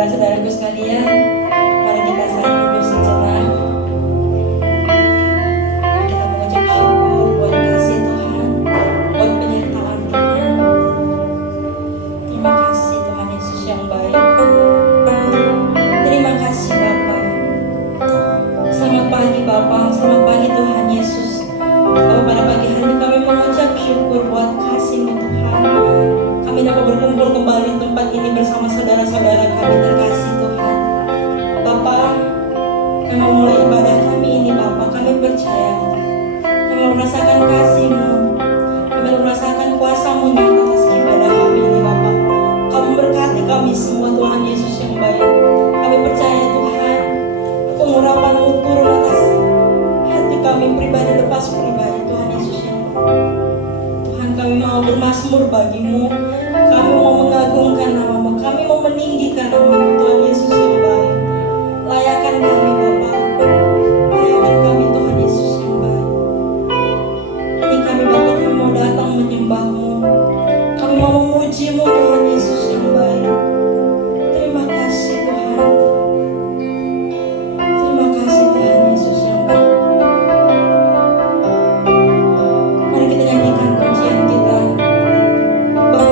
Saudara-saudaraku sekalian, mari kita saat teduh sejenak. Kita mengucap syukur buat kasih Tuhan, buat penyertaan Tuhan. Terima kasih Tuhan Yesus yang baik. Terima kasih Bapa. Selamat pagi Bapa, selamat pagi Tuhan Yesus. Bapa, pada pagi hari ini kami mengucap syukur buat kasih-Mu Tuhan. Kami dapat berkumpul kembali di tempat ini bersama saudara-saudara kami terkasih Tuhan. Bapa, kami mulai ibadah kami ini Bapa, kami percaya kami merasakan kasih-Mu, kami merasakan kuasa-Mu nyata atas ibadah kami ini Bapa. Kamu berkati kami semua Tuhan Yesus yang baik. Kami percaya Tuhan, pengurapan-Mu turun atas hati kami pribadi lepas pribadi Tuhan Yesus yang baik. Tuhan, kami mau bermazmur bagi-Mu, kami mau mengagungkan nama-Mu, kami mau meninggikan nama-Mu Tuhan Yesus yang baik. Layakan kami Bapa, layakan kami Tuhan Yesus yang baik. Ini kami Bapa, kami mau datang menyembah-Mu, kami mau memuji-Mu Tuhan Yesus yang baik. Terima kasih Tuhan. Terima kasih Tuhan Yesus yang baik. Mari kita nyanyikan pujian kita. Bapa,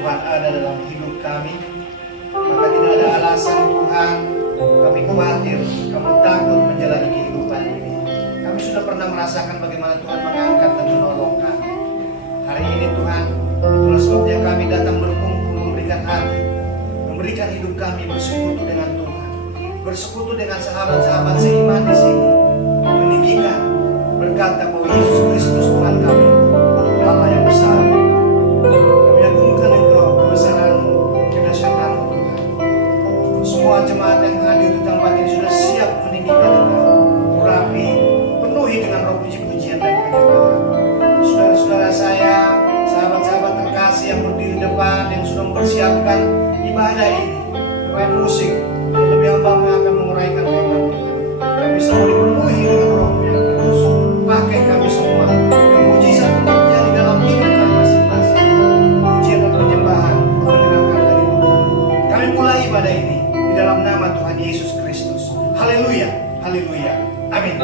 Tuhan ada dalam hidup kami, maka tidak ada alasan Tuhan kami khawatir, kami takut menjalani kehidupan ini. Kami sudah pernah merasakan bagaimana Tuhan mengangkat dan menolong kami. Hari ini Tuhan, itulah sebabnya kami datang berkumpul, memberikan hati, memberikan hidup kami bersekutu dengan Tuhan, bersekutu dengan sahabat-sahabat seiman di sini, meninggikan, berkata bahwa Yesus Kristus Tuhan kami, Allah yang besar. Kami agungkan Engkau, kebesaran-Mu, kedahsyatan-Mu Tuhan. Semua jemaat yang hadir di tempat ini sudah siap meninggikan Engkau, urapi, penuhi dengan roh puji-pujian dan penyembahan. Saudara-saudara saya, sahabat-sahabat terkasih yang berdiri depan, yang sudah mempersiapkan ibadah ini, bermain musik, lebih hamba-Mu yang akan menguraikan firman Tuhan. Kami semua dipenuhi dengan roh yang kudus. Pakai kami semua, yang mujizat untuk terjadi dalam hidup kami masing-masing. Pujian dan penyembahan menyerahkan dari Tuhan. Kami mulai ibadah ini di dalam nama Tuhan Yesus Kristus. Haleluya, haleluya, amin.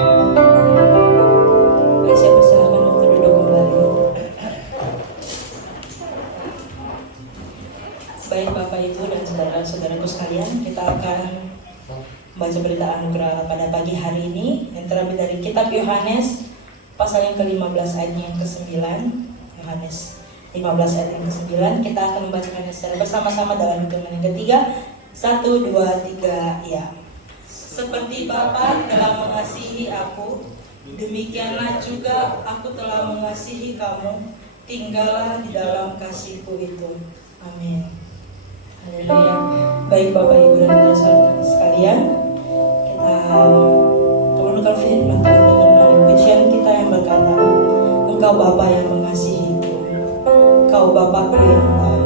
Saya persilakan untuk duduk kembali. Baik Bapak Ibu dan saudara-saudaraku sekalian, kita akan membaca berita anugerah pada pagi hari ini yang terambil dari kitab Yohanes pasal yang ke-15 ayat yang ke-9. Yohanes 15 ayat yang ke-9. Kita akan membacakannya secara bersama-sama dalam hitungan yang ketiga. 1, 2, 3, ya. Seperti Bapa telah mengasihi aku, demikianlah juga aku telah mengasihi kamu. Tinggallah di dalam kasihku itu. Amin. Haleluya. Baik Bapak Ibu dan saudara sekalian, kita menurutkan firman Tuhan ini melalui pujian kita yang berkata, Engkau Bapa yang mengasihiku, Engkau Bapakku yang baik.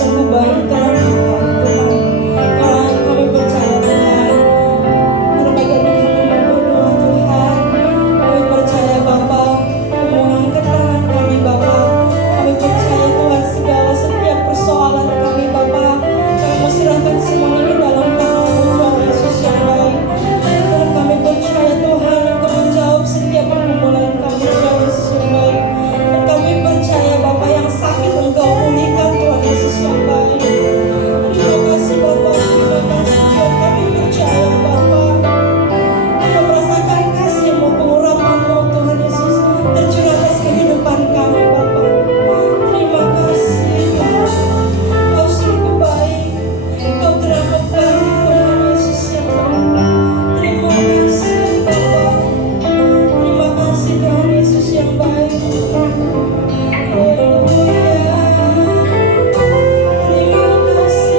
sungguh baik Tuhan Bapa, Tuhan. Tuhan, kami percaya Tuhan, pada pagi ini kami mau berdoa Tuhan. Kami percaya Bapa, Kau mengangkat tangan kami Bapa. Kami percaya Tuhan segala setiap persoalan kami Bapa, kami mau serahkan semuanya ke dalam tangan Tuhan Yesus yang baik. Dan kami percaya Tuhan, Engkau menjawab setiap pergumulan kami Tuhan Yesus yang baik. Dan kami percaya Bapa, yang sakit Engkau pulihkan Tuhan Yesus yang baik. Terima kasih Bapa, terima kasih Tuhan, kami percaya Bapa. Kami merasakan kasih-Mu, pengurapan-Mu Tuhan Yesus tercurah atas kehidupan kami Bapa. Terima kasih Tuhan, Kau sungguh baik, Kau teramat baik Tuhan Yesus yang baik. Terima kasih Bapa, terima kasih Tuhan Yesus yang baik. Haleluya, terima kasih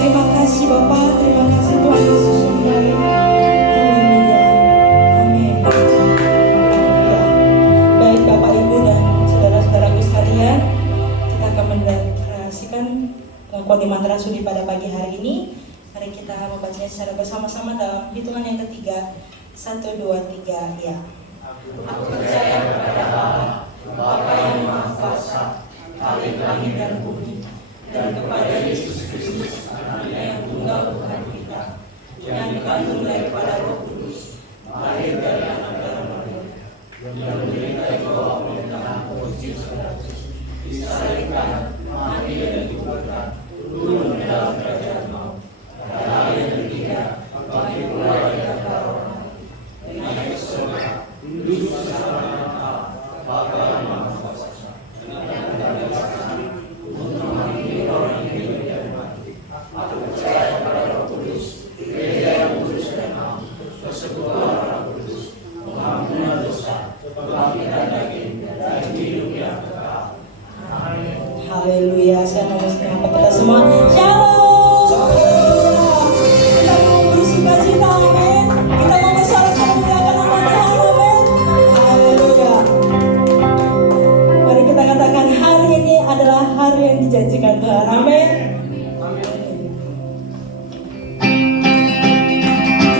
Terima kasih Bapa, terima kasih Tuhan Yesus yang baik. Haleluya, amin. Haleluya. Baik Bapak Ibu dan saudara-saudaraku sekalian, kita akan mendeklarasikan pengakuan iman terasudi pada pagi hari ini. Mari kita membacanya secara bersama-sama dalam hitungan yang ketiga. 1, 2, 3, ya. Aku percaya kepada Allah, Bapa yang Maha Kuasa, Khalik langit dan bumi, dan kepada Yesus Kristus, Anaknya yang tunggal Tuhan kita, yang dikandung daripada Roh Kudus, lahir dari anak darah Maria, yang menderita di bawah pemerintahan Pontius Pilatus, disalibkan, mati dan dikuburkan, turun ke dalam kerajaan maut, pada hari yang ketiga, bangkit pula dari antara orang mati, naik ke surga, duduk bersama dengan Allah, Bapa yang Maha Kuasa, dan akan datang untuk menghakimi orang yang hidup dan mati. Aku percaya kepada Roh Kudus, Gereja yang kudus dan am, persekutuan Roh Kudus, pengampunan dosa, kebangkitan daging, dan hidup yang kekal. Amin. Haleluya. Saya mau menyapa kita semua. Shalom. Kita mau bersuka cita, amin. Kita mau bersorak memuliakan nama Tuhan, amin. Haleluya. Mari kita katakan hari ini adalah hari yang dijanjikan Tuhan, amin.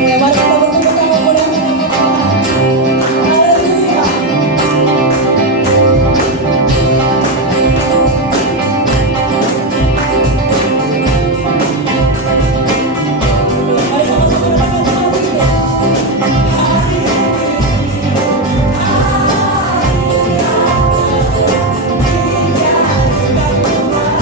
Ya, mari kita bersama memuliakan nama Tuhan. Haleluya. Mari sama-sama katakan hari ini. Hari ini. Hari yang dijadikan Tuhan.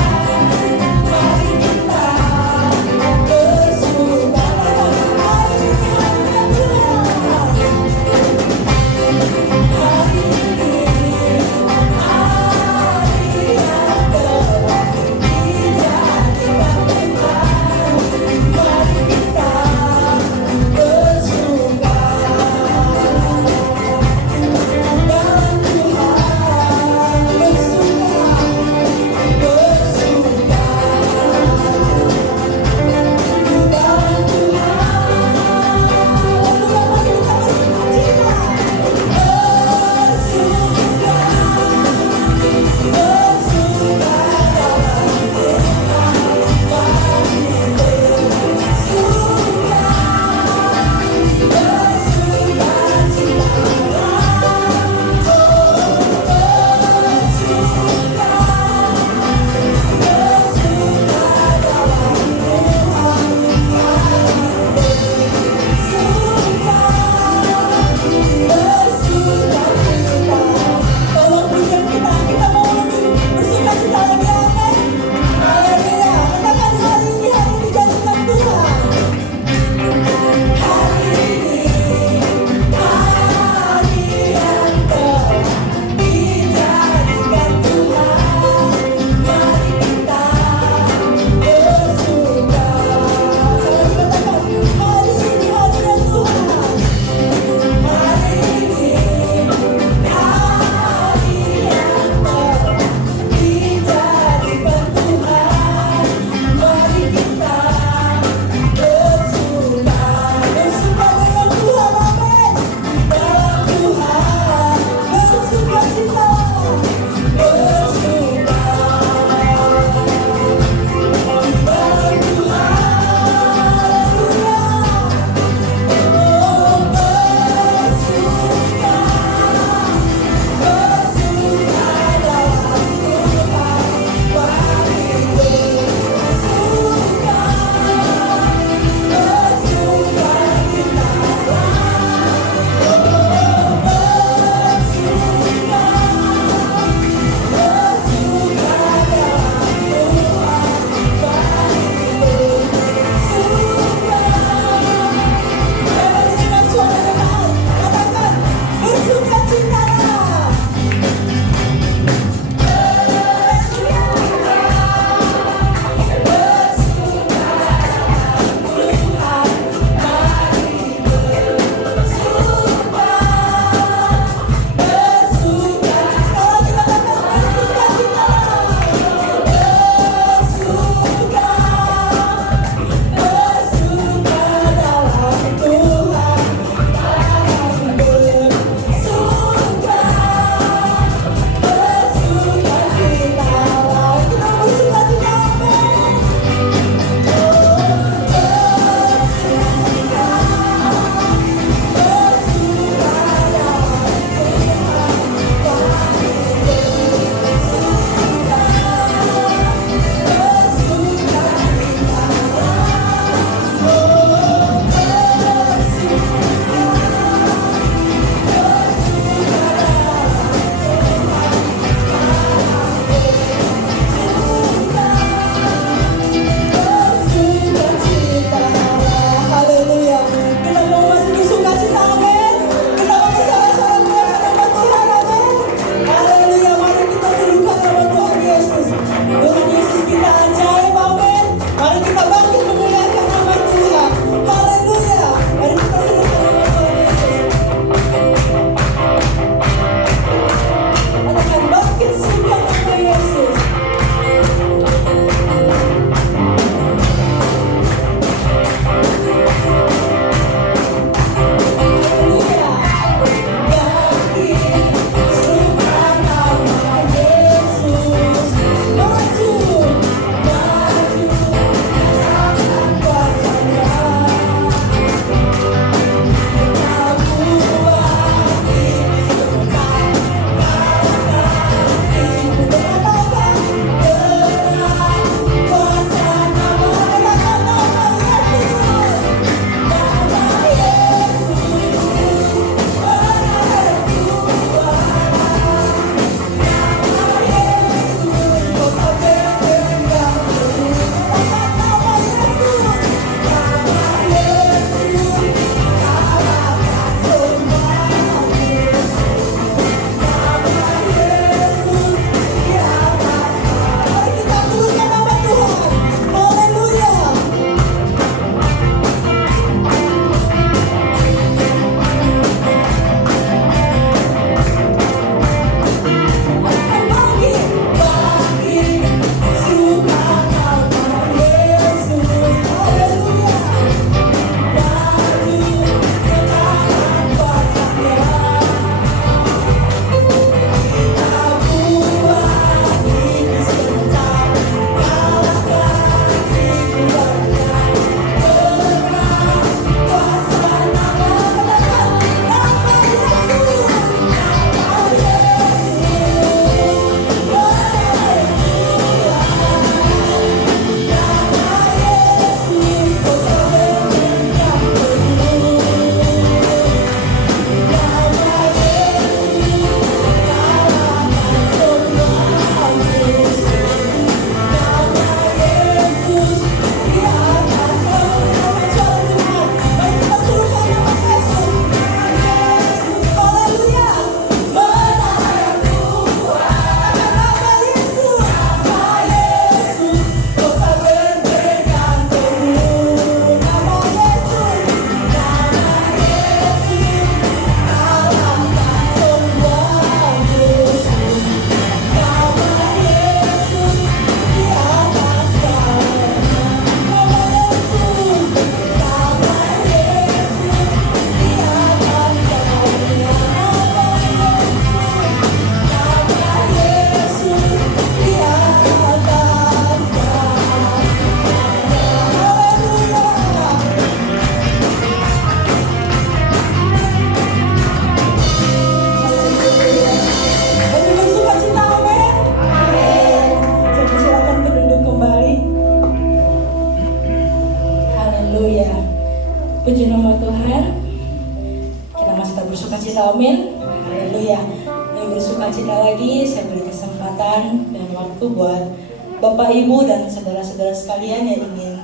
bersukacita lagi, saya beri kesempatan dan waktu buat Bapak Ibu dan saudara-saudara sekalian yang ingin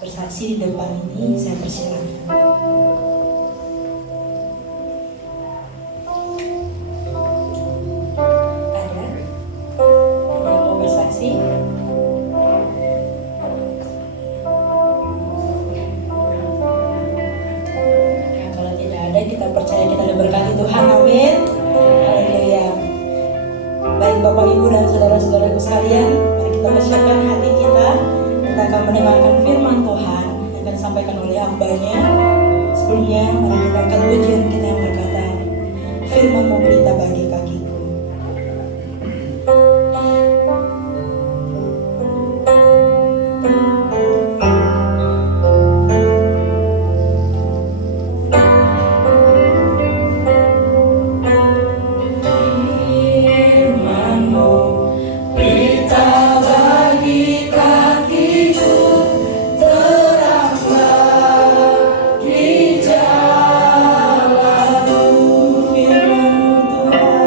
bersaksi di depan ini, saya persilakan. Ada? Ada yang mau bersaksi? Ya, kalau tidak ada, kita percaya kita diberkati Tuhan. Amin. Haleluya. Baik Bapak Ibu dan saudara-saudaraku sekalian, mari kita persiapkan hati kita. Kita akan mendengarkan firman Tuhan yang akan disampaikan oleh hambanya. Sebelumnya, mari kita angkat pujian kita yang berkata, firman-Mu berita bagi kakiku. Firman-Mu berita bagi kakiku, teranglah di jalanku. Firman-Mu Tuhan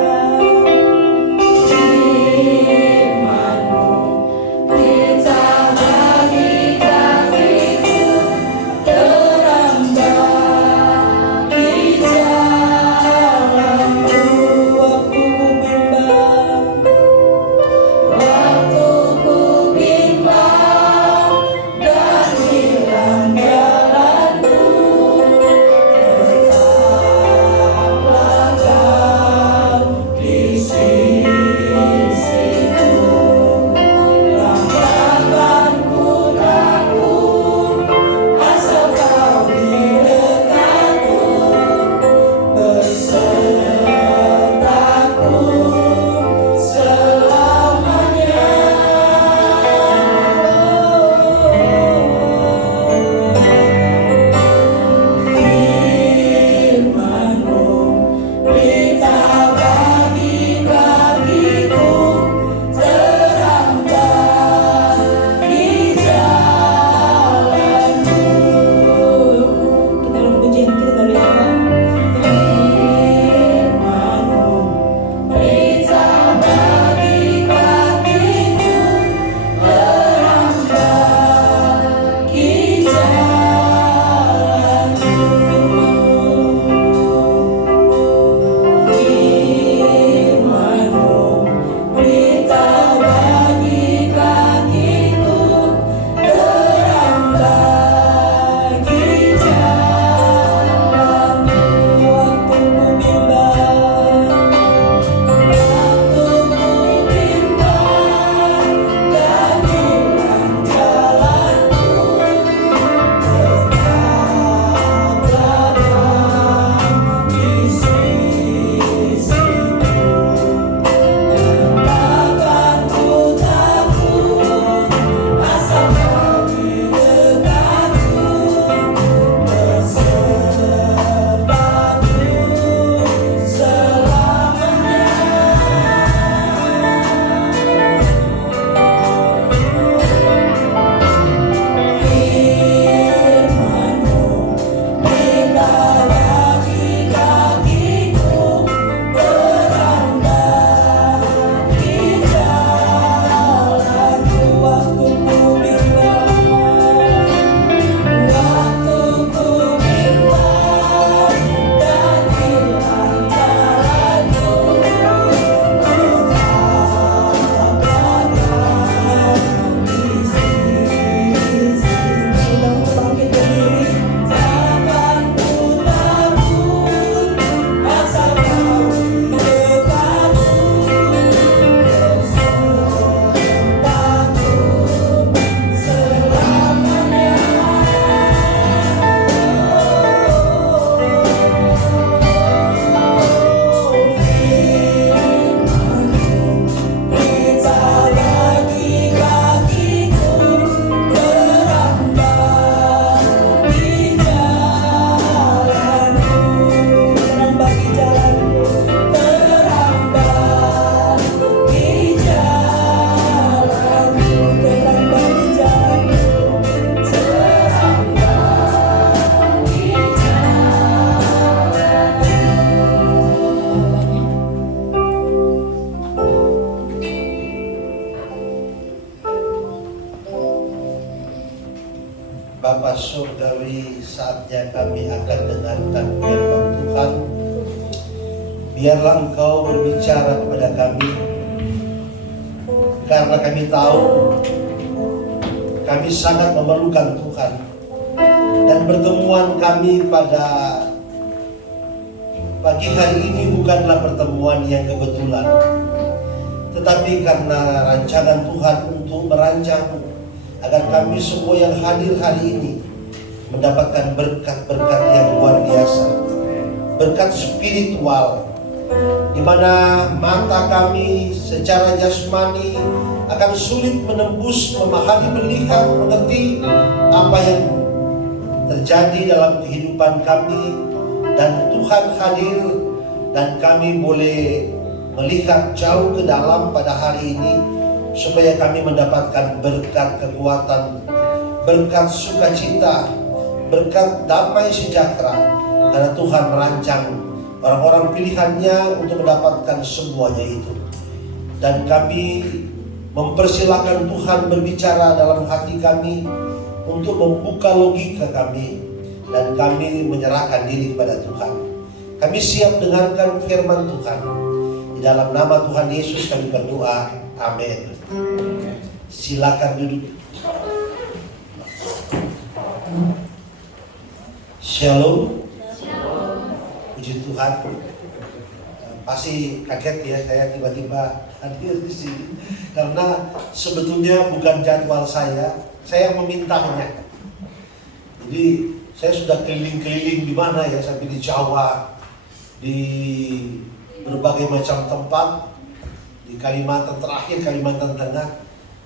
Bapa Surgawi, saatnya kami akan dengarkan firman Tuhan. Biarlah Engkau berbicara kepada kami, karena kami tahu kami sangat memerlukan Tuhan. Dan pertemuan kami pada pagi hari ini bukanlah pertemuan yang kebetulan, tetapi karena rancangan Tuhan untuk merancang agar kami semua yang hadir hari ini mendapatkan berkat-berkat yang luar biasa, berkat spiritual, di mana mata kami secara jasmani akan sulit menembus, memahami, melihat, mengerti apa yang terjadi dalam kehidupan kami, dan Tuhan hadir dan kami boleh melihat jauh ke dalam pada hari ini, supaya kami mendapatkan berkat kekuatan, berkat sukacita, berkat damai sejahtera, karena Tuhan merancang orang-orang pilihannya untuk mendapatkan semuanya itu. Dan kami mempersilahkan Tuhan berbicara dalam hati kami untuk membuka logika kami, dan kami menyerahkan diri kepada Tuhan. Kami siap dengarkan firman Tuhan. Di dalam nama Tuhan Yesus kami berdoa, amin. Silakan duduk. Shalom. Puji Tuhan. Pasti kaget ya saya tiba-tiba hadir di sini, karena sebetulnya bukan jadwal saya memintanya. Jadi saya sudah keliling-keliling di mana ya, sampai di Jawa, di berbagai macam tempat, di Kalimantan terakhir, Kalimantan Tengah.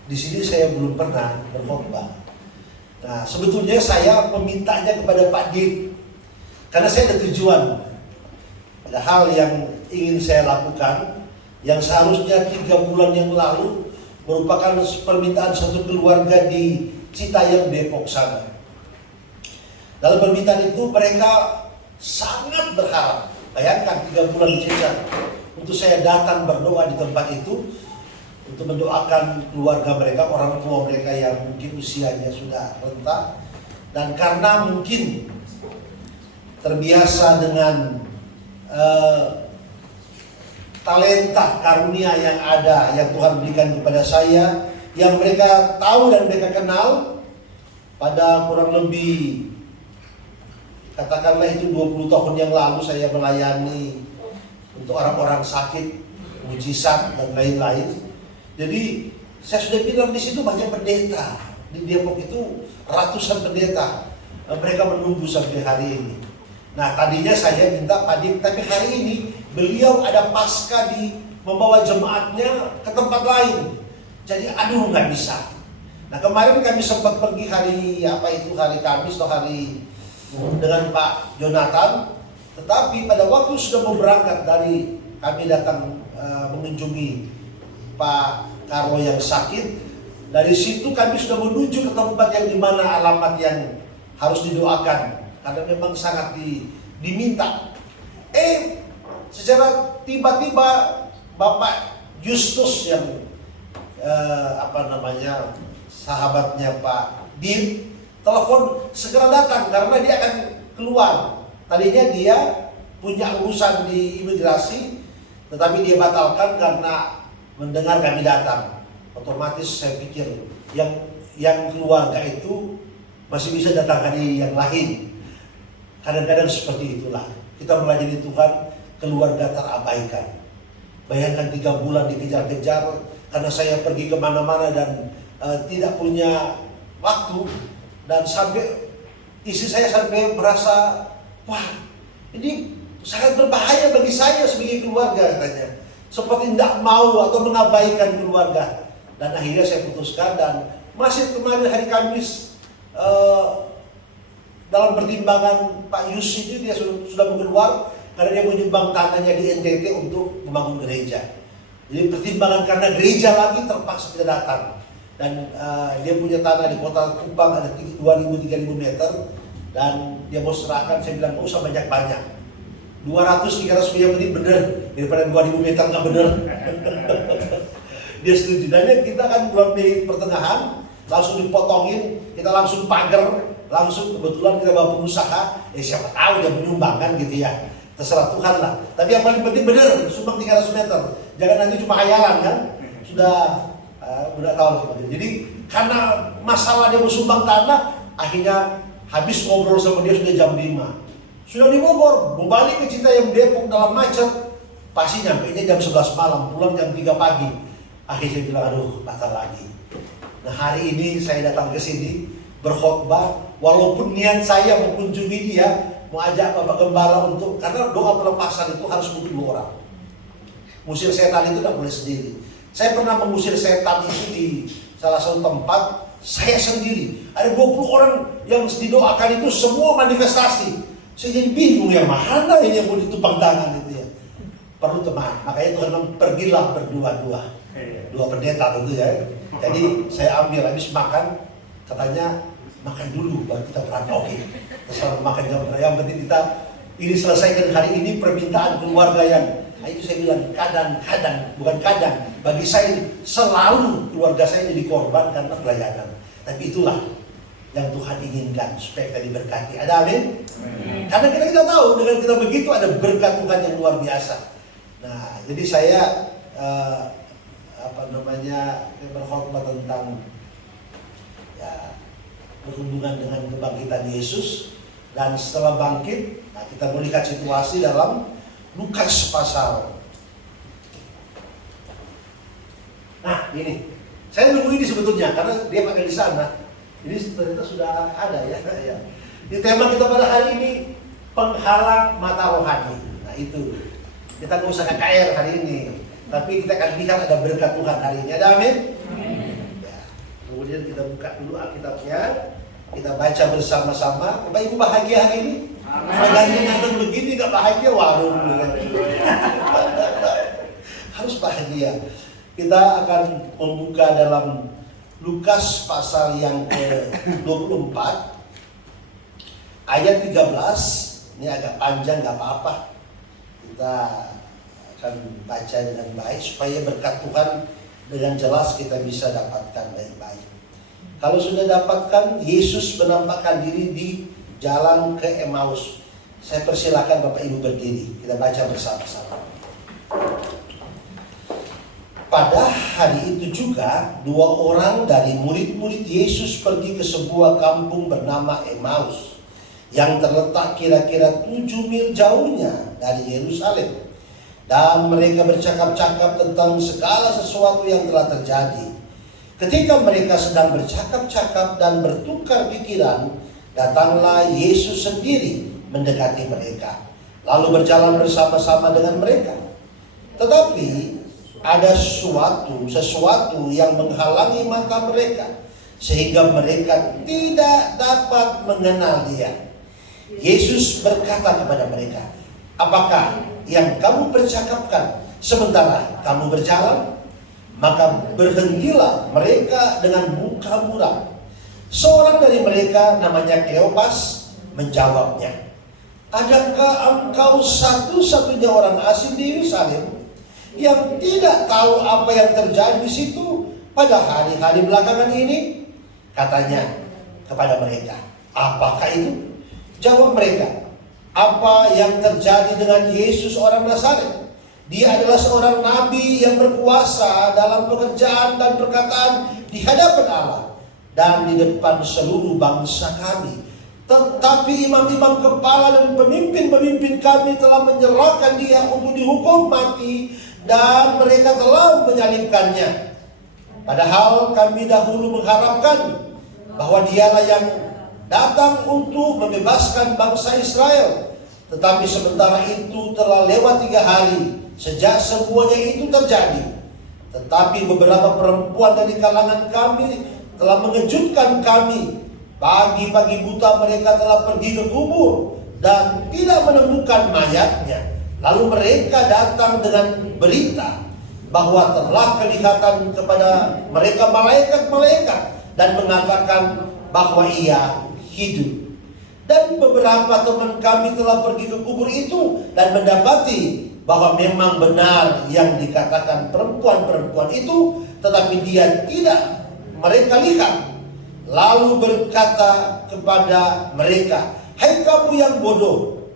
Di sini saya belum pernah berkhotbah. Nah, sebetulnya saya memintanya kepada Pak Dit, karena saya ada tujuan, ada hal yang ingin saya lakukan, yang seharusnya 3 bulan yang lalu merupakan permintaan satu keluarga di Citayam, Depok sana. Dalam permintaan itu mereka sangat berharap, bayangkan 3 bulan dicecar, untuk saya datang berdoa di tempat itu, untuk mendoakan keluarga mereka, orang tua mereka yang mungkin usianya sudah renta, dan karena mungkin terbiasa dengan talenta karunia yang ada, yang Tuhan berikan kepada saya, yang mereka tahu dan mereka kenal, pada kurang lebih katakanlah itu 20 tahun yang lalu saya melayani untuk orang-orang sakit, mujizat dan lain-lain. Jadi saya sudah bilang di situ banyak pendeta, di Depok itu ratusan pendeta, mereka menunggu sampai hari ini. Nah, tadinya saya minta Pak Dik, tapi hari ini beliau ada pasca di membawa jemaatnya ke tempat lain. Jadi aduh nggak bisa. Nah, kemarin kami sempat pergi hari Kamis atau hari dengan Pak Jonathan, tetapi pada waktu sudah mau berangkat dari kami datang mengunjungi Pak Karwo yang sakit, dari situ kami sudah menuju ke tempat yang dimana alamat yang harus didoakan, karena memang sangat diminta. Secara tiba-tiba Bapak Justus yang sahabatnya Pak Dir telepon segera datang karena dia akan keluar. Tadinya dia punya urusan di imigrasi, tetapi dia batalkan karena mendengar kami datang. Otomatis saya pikir yang keluarga itu masih bisa datang hari yang lain. Kadang-kadang seperti itulah kita melayani Tuhan, keluarga terabaikan. Bayangkan 3 bulan dikejar-kejar karena saya pergi kemana-mana dan tidak punya waktu, dan sampai istri saya sampai merasa, wah ini sangat berbahaya bagi saya sebagai keluarga, katanya. Seperti tidak mau atau mengabaikan keluarga. Dan akhirnya saya putuskan, dan masih kemarin hari Kamis dalam pertimbangan Pak Yus ini, dia sudah mau keluar karena dia mau nyumbang tanahnya di NTT untuk membangun gereja. Jadi pertimbangan karena gereja lagi terpaksa tidak datang. Dan dia punya tanah di kota Kupang ada 2.000-3.000 meter, dan dia mau serahkan. Saya bilang, gak usah banyak-banyak, 200-300 yang penting bener, daripada 2.000 meter nggak bener. Dia setuju. Dan kita kan bulan Mei pertengahan langsung dipotongin, kita langsung pagar langsung kebetulan kita bawa pengusaha, siapa tahu dia menyumbang kan gitu ya. Terserah Tuhan lah. Tapi yang paling penting benar, sumbang 300 meter. Jangan nanti cuma hayalan kan. Sudah udah tahu seperti. Jadi karena masalah dia mau sumbang tanah, akhirnya habis ngobrol sama dia sudah jam 5. Sudah di Bogor, mau balik ke Citayam Depok dalam macet. Pasti nyampainya jam 11 malam, pulang jam 3 pagi. Akhirnya saya bilang, aduh, batal lagi. Nah hari ini saya datang ke sini berkhotbah, walaupun niat saya mengunjungi dia, mau ajak Bapak Gembala untuk, karena doa pelepasan itu harus butuh 2 orang. Musir setan itu tidak boleh sendiri. Saya pernah mengusir setan itu di salah satu tempat, saya sendiri. Ada 20 orang yang didoakan itu semua manifestasi. Saya jadi bingung ya, mana ini yang mau ditumpang tangan itu ya. Perlu teman, makanya Tuhan bilang pergilah berdua-dua. 2 pendeta tentu ya. Jadi saya ambil habis makan, katanya makan dulu baru kita berangkat. Oke, terserah makan jam berapa. Yang penting kita ini selesaikan hari ini permintaan keluarga yang. Nah, itu saya bilang kadang-kadang, bukan kadang. Bagi saya selalu keluarga saya jadi korban karena pelayanan. Tapi itulah yang Tuhan inginkan supaya kita diberkati. Ada amin? Karena kita tahu dengan kita begitu ada berkat Tuhan yang luar biasa. Nah, jadi saya berkhotbah tentang ya, berhubungan dengan kebangkitan Yesus. Dan setelah bangkit, nah kita melihat situasi dalam Lukas pasal. Nah ini, saya nunggu ini sebetulnya karena dia pakai di sana. Ini ternyata sudah ada ya. Di tema kita pada hari ini penghalang mata rohani. Nah itu kita nggak usah KKR hari ini, tapi kita akan lihat ada berkat Tuhan hari ini. Ada amin? Ya. Kemudian kita buka dulu Alkitabnya, kita baca bersama-sama. Bapak Ibu bahagia hari ini? Amin. Nonton begini nggak bahagia, waduh. Harus bahagia. Kita akan membuka dalam Lukas pasal yang ke-24 ayat 13. Ini agak panjang, nggak apa-apa. Kita akan baca dengan baik supaya berkat Tuhan dengan jelas kita bisa dapatkan baik-baik. Kalau sudah dapatkan, Yesus menampakkan diri di jalan ke Emmaus. Saya persilakan Bapak Ibu berdiri. Kita baca bersama-sama. Pada hari itu juga 2 orang dari murid-murid Yesus pergi ke sebuah kampung bernama Emmaus yang terletak kira-kira 7 mil jauhnya dari Yerusalem. Dan mereka bercakap-cakap tentang segala sesuatu yang telah terjadi. Ketika mereka sedang bercakap-cakap dan bertukar pikiran, datanglah Yesus sendiri mendekati mereka, lalu berjalan bersama-sama dengan mereka. Tetapi ada sesuatu yang menghalangi mata mereka, sehingga mereka tidak dapat mengenal Dia. Yesus berkata kepada mereka, apakah yang kamu percakapkan sementara kamu berjalan? Maka berhentilah mereka dengan muka muram. Seorang dari mereka namanya Kleopas menjawabnya, adakah engkau satu-satunya orang asing di Yerusalem yang tidak tahu apa yang terjadi di situ pada hari-hari belakangan ini? Katanya kepada mereka, apakah itu? Jawab mereka, apa yang terjadi dengan Yesus orang Nazaret? Dia adalah seorang nabi yang berkuasa dalam pekerjaan dan perkataan di hadapan Allah dan di depan seluruh bangsa kami. Tetapi imam-imam kepala dan pemimpin-pemimpin kami telah menyerahkan dia untuk dihukum mati dan mereka telah menyalibkannya. Padahal kami dahulu mengharapkan bahwa dialah yang datang untuk membebaskan bangsa Israel. Tetapi sementara itu telah lewat 3 hari sejak semuanya itu terjadi. Tetapi beberapa perempuan dari kalangan kami telah mengejutkan kami. Pagi-pagi buta mereka telah pergi ke kubur dan tidak menemukan mayatnya. Lalu mereka datang dengan berita bahwa telah kelihatan kepada mereka malaikat-malaikat dan mengatakan bahwa ia hidup. Dan beberapa teman kami telah pergi ke kubur itu dan mendapati bahwa memang benar yang dikatakan perempuan-perempuan itu, tetapi dia tidak mereka lihat. lalu berkata kepada mereka, "Hai kamu yang bodoh,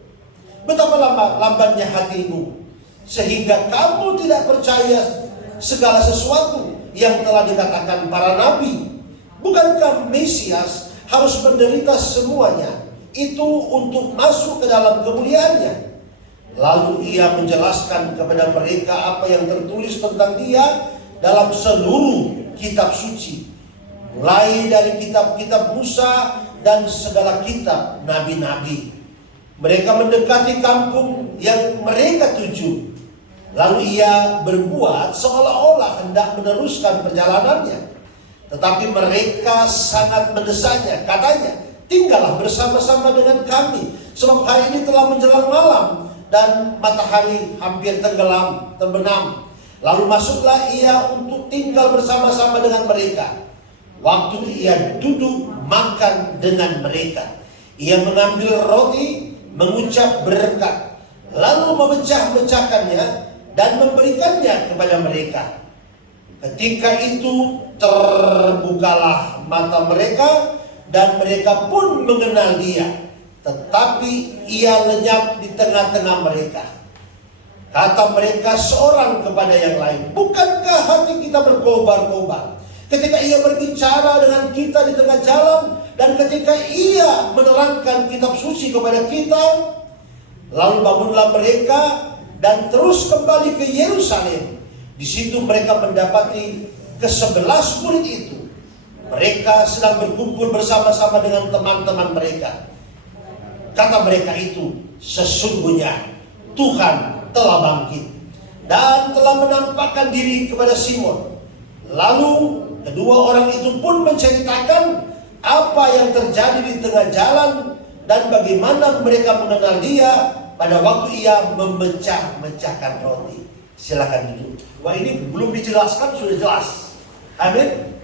betapa lambatnya hatimu, sehingga kamu tidak percaya segala sesuatu yang telah dikatakan para nabi. Bukankah Mesias harus menderita semuanya itu untuk masuk ke dalam kemuliaannya?" Lalu ia menjelaskan kepada mereka apa yang tertulis tentang dia dalam seluruh kitab suci, mulai dari kitab-kitab Musa dan segala kitab nabi-nabi. Mereka mendekati kampung yang mereka tuju. Lalu ia berbuat seolah-olah hendak meneruskan perjalanannya. Tetapi mereka sangat mendesaknya. Katanya, "Tinggallah bersama-sama dengan kami, sebab hari ini telah menjelang malam dan matahari hampir tenggelam, terbenam." Lalu masuklah ia untuk tinggal bersama-sama dengan mereka. Waktu ia duduk makan dengan mereka, ia mengambil roti, mengucap berkat, lalu memecah-mecahkannya dan memberikannya kepada mereka. Ketika itu terbukalah mata mereka dan mereka pun mengenal dia, tetapi ia lenyap di tengah-tengah mereka. Kata mereka seorang kepada yang lain, "Bukankah hati kita berkobar-kobar ketika ia berbicara dengan kita di tengah jalan dan ketika ia menerangkan kitab suci kepada kita?" Lalu bangunlah mereka dan terus kembali ke Yerusalem. Di situ mereka mendapati ke-11 murid itu. Mereka sedang berkumpul bersama-sama dengan teman-teman mereka. Kata mereka itu, "Sesungguhnya Tuhan telah bangkit dan telah menampakkan diri kepada Simon." Lalu kedua orang itu pun menceritakan apa yang terjadi di tengah jalan dan bagaimana mereka mengenal dia pada waktu ia memecah-mecahkan roti. Silakan duduk. Wah, ini belum dijelaskan sudah jelas. Amin.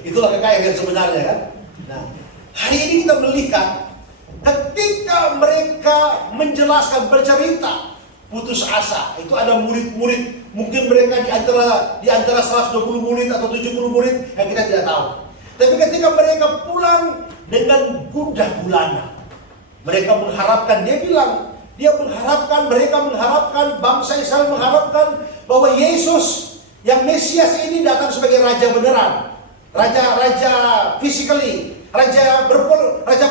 Itulah kekayaan yang sebenarnya kan. Nah, hari ini kita melihat ketika mereka menjelaskan, bercerita, putus asa. Itu ada murid-murid, mungkin mereka di antara 120 murid atau 70 murid yang kita tidak tahu. Tapi ketika mereka pulang dengan gundah gulana, mereka mengharapkan, mereka mengharapkan, bangsa Israel mengharapkan bahwa Yesus yang Mesias ini datang sebagai raja beneran. Raja physically, raja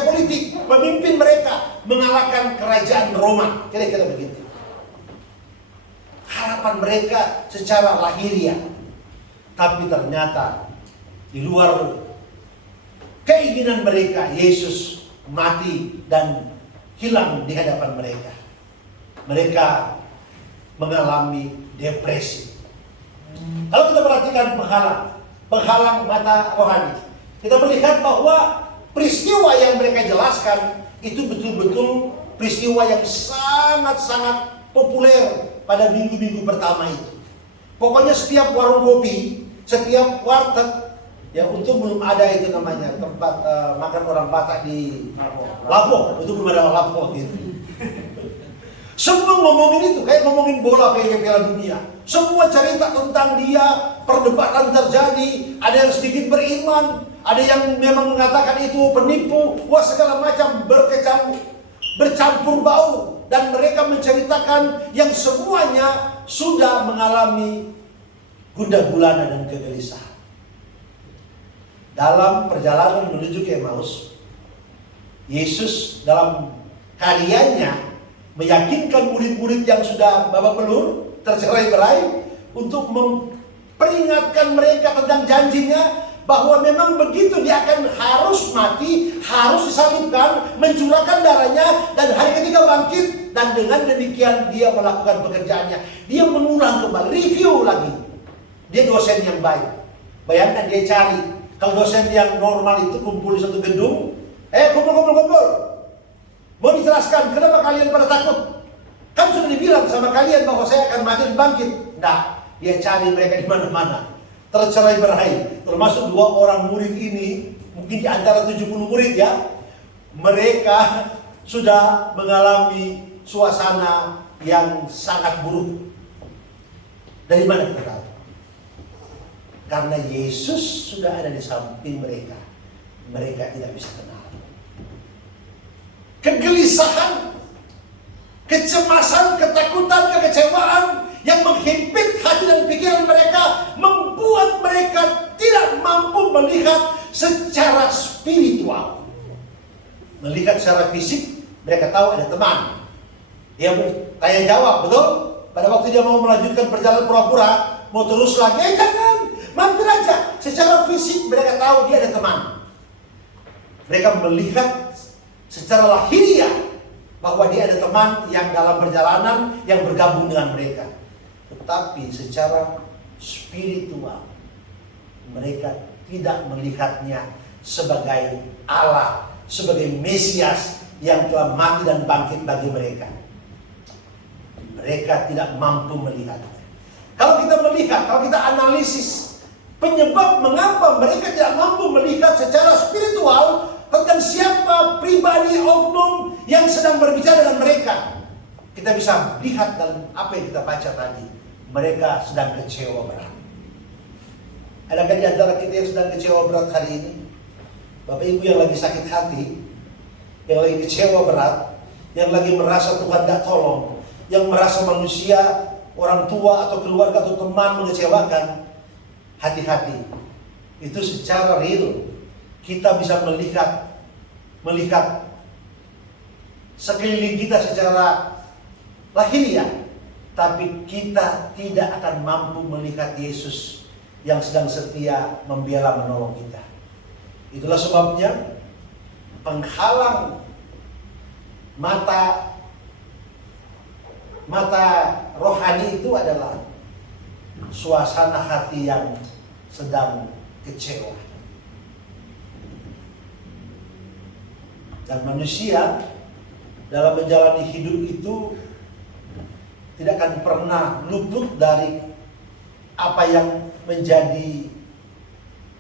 politik, pemimpin mereka, mengalahkan kerajaan Roma. Kira-kira begitu. Harapan mereka secara lahiriah. Tapi ternyata di luar keinginan mereka, Yesus mati dan hilang di hadapan mereka. Mereka mengalami depresi. Kalau kita perhatikan penghalang mata rohani, kita melihat bahwa peristiwa yang mereka jelaskan itu betul-betul peristiwa yang sangat-sangat populer pada minggu-minggu pertama itu. Pokoknya setiap warung kopi, setiap warteg, ya untung belum ada itu namanya tempat makan orang Batak di Lampung, itu belum ada Lampung gitu. Semua ngomongin itu, kayak ngomongin bola kayak Piala Dunia. Semua cerita tentang dia, perdebatan terjadi, ada yang sedikit beriman, ada yang memang mengatakan itu penipu, wah segala macam bercampur bau. Dan mereka menceritakan yang semuanya sudah mengalami gundah gulana dan kegelisahan. Dalam perjalanan menuju ke Emmaus, Yesus dalam karyanya meyakinkan murid-murid yang sudah babak belur, tercerai-berai, untuk memperingatkan mereka tentang janjinya bahwa memang begitu dia akan harus mati, harus disalibkan, mencurahkan darahnya, dan hari ketiga bangkit. Dan dengan demikian dia melakukan pekerjaannya. Dia mengulang kembali, review lagi. Dia dosen yang baik. Bayangkan dia cari. Kalau dosen yang normal itu kumpul di satu gedung, kumpul. Mau dijelaskan kenapa kalian pada takut? Kan sudah dibilang sama kalian bahwa saya akan mati dan bangkit. Nah, dia cari mereka di mana-mana. Tercerai-berai. Termasuk dua orang murid ini, mungkin di antara 70 murid ya. Mereka sudah mengalami suasana yang sangat buruk. Dari mana kita tahu? karena Yesus sudah ada di samping mereka, mereka tidak bisa tenang. Kegelisahan, kecemasan, ketakutan, kekecewaan yang menghimpit hati dan pikiran mereka membuat mereka tidak mampu melihat secara spiritual. Melihat secara fisik, mereka tahu ada teman. Dia tanya jawab, betul? Pada waktu dia mau melanjutkan perjalanan pura-pura, mau terus lagi, jangan, mampir aja. Secara fisik mereka tahu dia ada teman. Mereka melihat secara lahiriah bahwa dia ada teman yang dalam perjalanan yang bergabung dengan mereka. Tetapi secara spiritual mereka tidak melihatnya sebagai Allah, sebagai Mesias yang telah mati dan bangkit bagi mereka. Mereka tidak mampu melihatnya. Kalau kita melihat, kalau kita analisis penyebab mengapa mereka tidak mampu melihat secara spiritual tentang siapa pribadi oknum yang sedang berbicara dengan mereka, kita bisa lihat dalam apa yang kita baca tadi. Mereka sedang kecewa berat. Adakah di antara kita yang sedang kecewa berat hari ini? Bapak Ibu yang lagi sakit hati, yang lagi kecewa berat, yang lagi merasa Tuhan tidak tolong, yang merasa manusia, orang tua atau keluarga atau teman mengecewakan, hati-hati. Itu secara real kita bisa melihat sekeliling kita secara lahiriah, tapi kita tidak akan mampu melihat Yesus yang sedang setia membela menolong kita. Itulah sebabnya penghalang mata rohani itu adalah suasana hati yang sedang kecewa. Dan manusia dalam menjalani hidup itu tidak akan pernah luput dari apa yang menjadi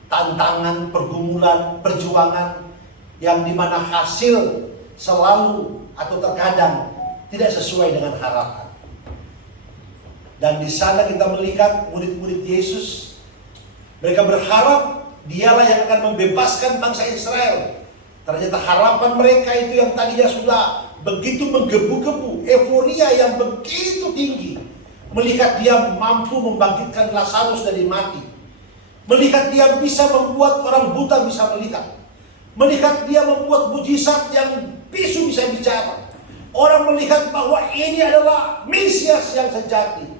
tantangan, pergumulan, perjuangan yang dimana hasil selalu atau terkadang tidak sesuai dengan harapan. Dan di sana kita melihat murid-murid Yesus, mereka berharap dialah yang akan membebaskan bangsa Israel. Ternyata harapan mereka itu yang tadinya sudah begitu menggebu-gebu, euforia yang begitu tinggi, melihat dia mampu membangkitkan Lazarus dari mati, melihat dia bisa membuat orang buta bisa melihat dia membuat mujizat yang bisu bisa bicara. Orang melihat bahwa ini adalah Mesias yang sejati.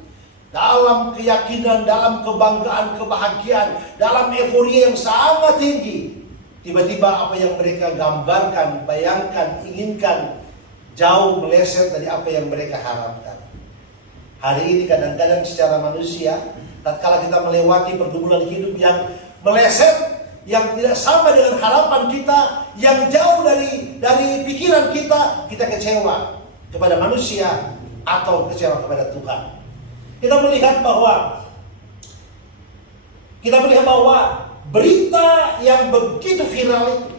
Dalam keyakinan, dalam kebanggaan, kebahagiaan, dalam euforia yang sangat tinggi, tiba-tiba apa yang mereka gambarkan, bayangkan, inginkan jauh meleset dari apa yang mereka harapkan. Hari ini kadang-kadang secara manusia, tatkala kita melewati pergumulan hidup yang meleset, yang tidak sama dengan harapan kita, yang jauh dari pikiran kita, kita kecewa kepada manusia atau kecewa kepada Tuhan. Kita melihat bahwa berita yang begitu viral itu,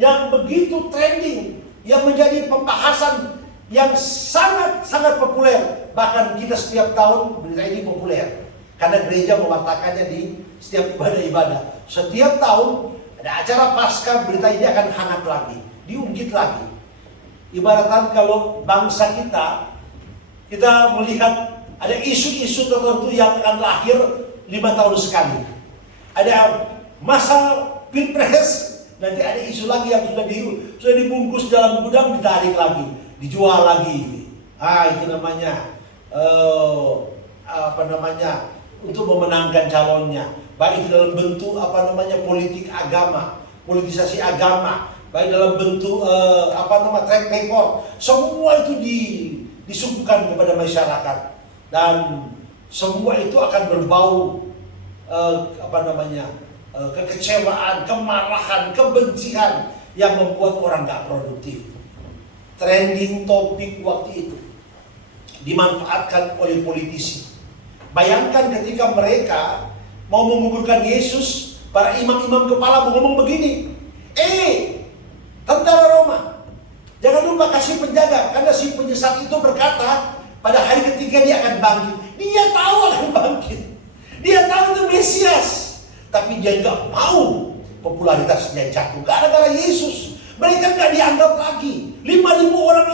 yang begitu trending, yang menjadi pembahasan yang sangat populer, bahkan kita setiap tahun berita ini populer karena gereja mewartakannya di setiap ibadah-ibadah. Setiap tahun ada acara Paskah, berita ini akan hangat lagi, diungkit lagi. Ibaratkan kalau bangsa kita melihat ada isu-isu tertentu yang akan lahir 5 tahun sekali. Ada masa pilpres, nanti ada isu lagi yang sudah dibungkus dalam gudang, ditarik lagi, dijual lagi. Itu namanya untuk memenangkan calonnya. Baik itu dalam bentuk politik agama, politisasi agama, baik dalam bentuk track record. Semua itu disuguhkan kepada masyarakat, dan semua itu akan berbau kekecewaan, kemarahan, kebencian yang membuat orang gak produktif. Trending topik waktu itu dimanfaatkan oleh politisi. Bayangkan ketika mereka mau menguburkan Yesus, para imam-imam kepala mau ngomong begini, tentara Roma, jangan lupa kasih penjaga, karena si penyesat itu berkata pada hari ketiga dia akan bangkit. Dia tahu akan bangkit, dia tahu itu Mesias. Tapi dia nggak mau popularitasnya jatuh gara-gara Yesus. Mereka nggak dianggap lagi. 5.000 orang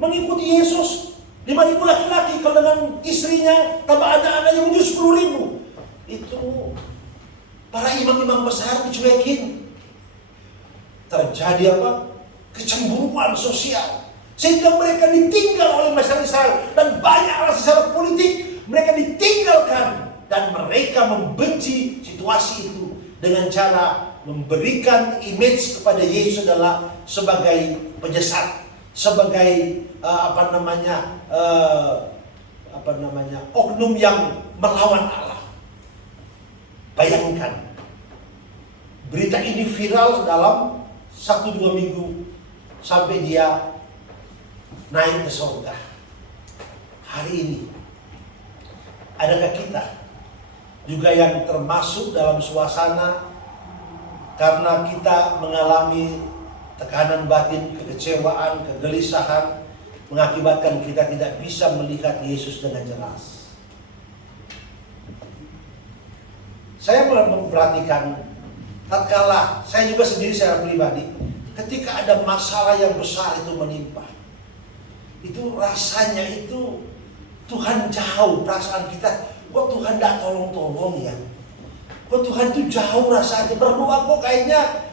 mengikuti Yesus. 5.000 laki-laki, kalau dengan istrinya tambah anak-anaknya mungkin 10.000. Itu para imam-imam besar dicuekin. Terjadi apa? Kecemburuan sosial. Sehingga mereka ditinggal oleh masyarakat Israel. Dan banyak secara politik mereka ditinggalkan. Dan mereka membenci situasi itu dengan cara memberikan image kepada Yesus adalah sebagai penyesat, sebagai oknum yang melawan Allah. Bayangkan, berita ini viral dalam 1-2 minggu sampai dia naik ke surga. Hari ini, adakah kita juga yang termasuk dalam suasana karena kita mengalami tekanan batin, kekecewaan, kegelisahan, mengakibatkan kita tidak bisa melihat Yesus dengan jelas? Saya memperhatikan, tatkala saya juga sendiri secara pribadi, ketika ada masalah yang besar itu menimpa, itu rasanya itu Tuhan jauh, perasaan kita, kok Tuhan tidak tolong-tolong ya? Kok Tuhan itu jauh rasanya, berdoa kok kayaknya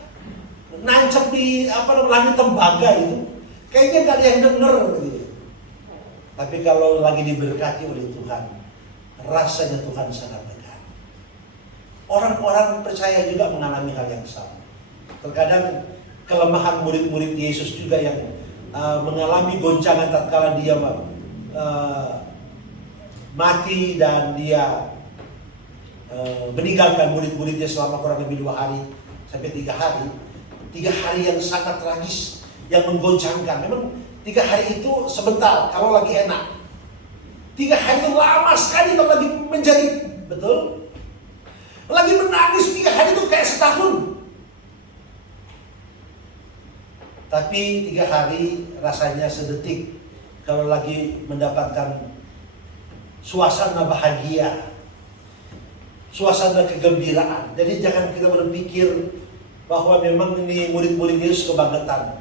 nancep di langit tembaga itu, kayaknya gak ada yang denger gitu. Tapi kalau lagi diberkati oleh Tuhan, rasanya Tuhan sangat dekat. Orang-orang percaya juga mengalami hal yang sama. Terkadang kelemahan murid-murid Yesus juga yang mengalami goncangan tatkala dia mati dan dia meninggalkan murid-muridnya selama kurang lebih 2 hari sampai 3 hari. 3 hari yang sangat tragis, yang menggoncangkan. Memang 3 hari itu sebentar kalau lagi enak. 3 hari itu lama sekali kalau lagi menjerit, betul? Lagi menangis 3 hari itu kayak setahun. Tapi 3 hari rasanya sedetik kalau lagi mendapatkan suasana bahagia, suasana kegembiraan. Jadi jangan kita berpikir bahwa memang ini murid-murid Yesus kebangetan.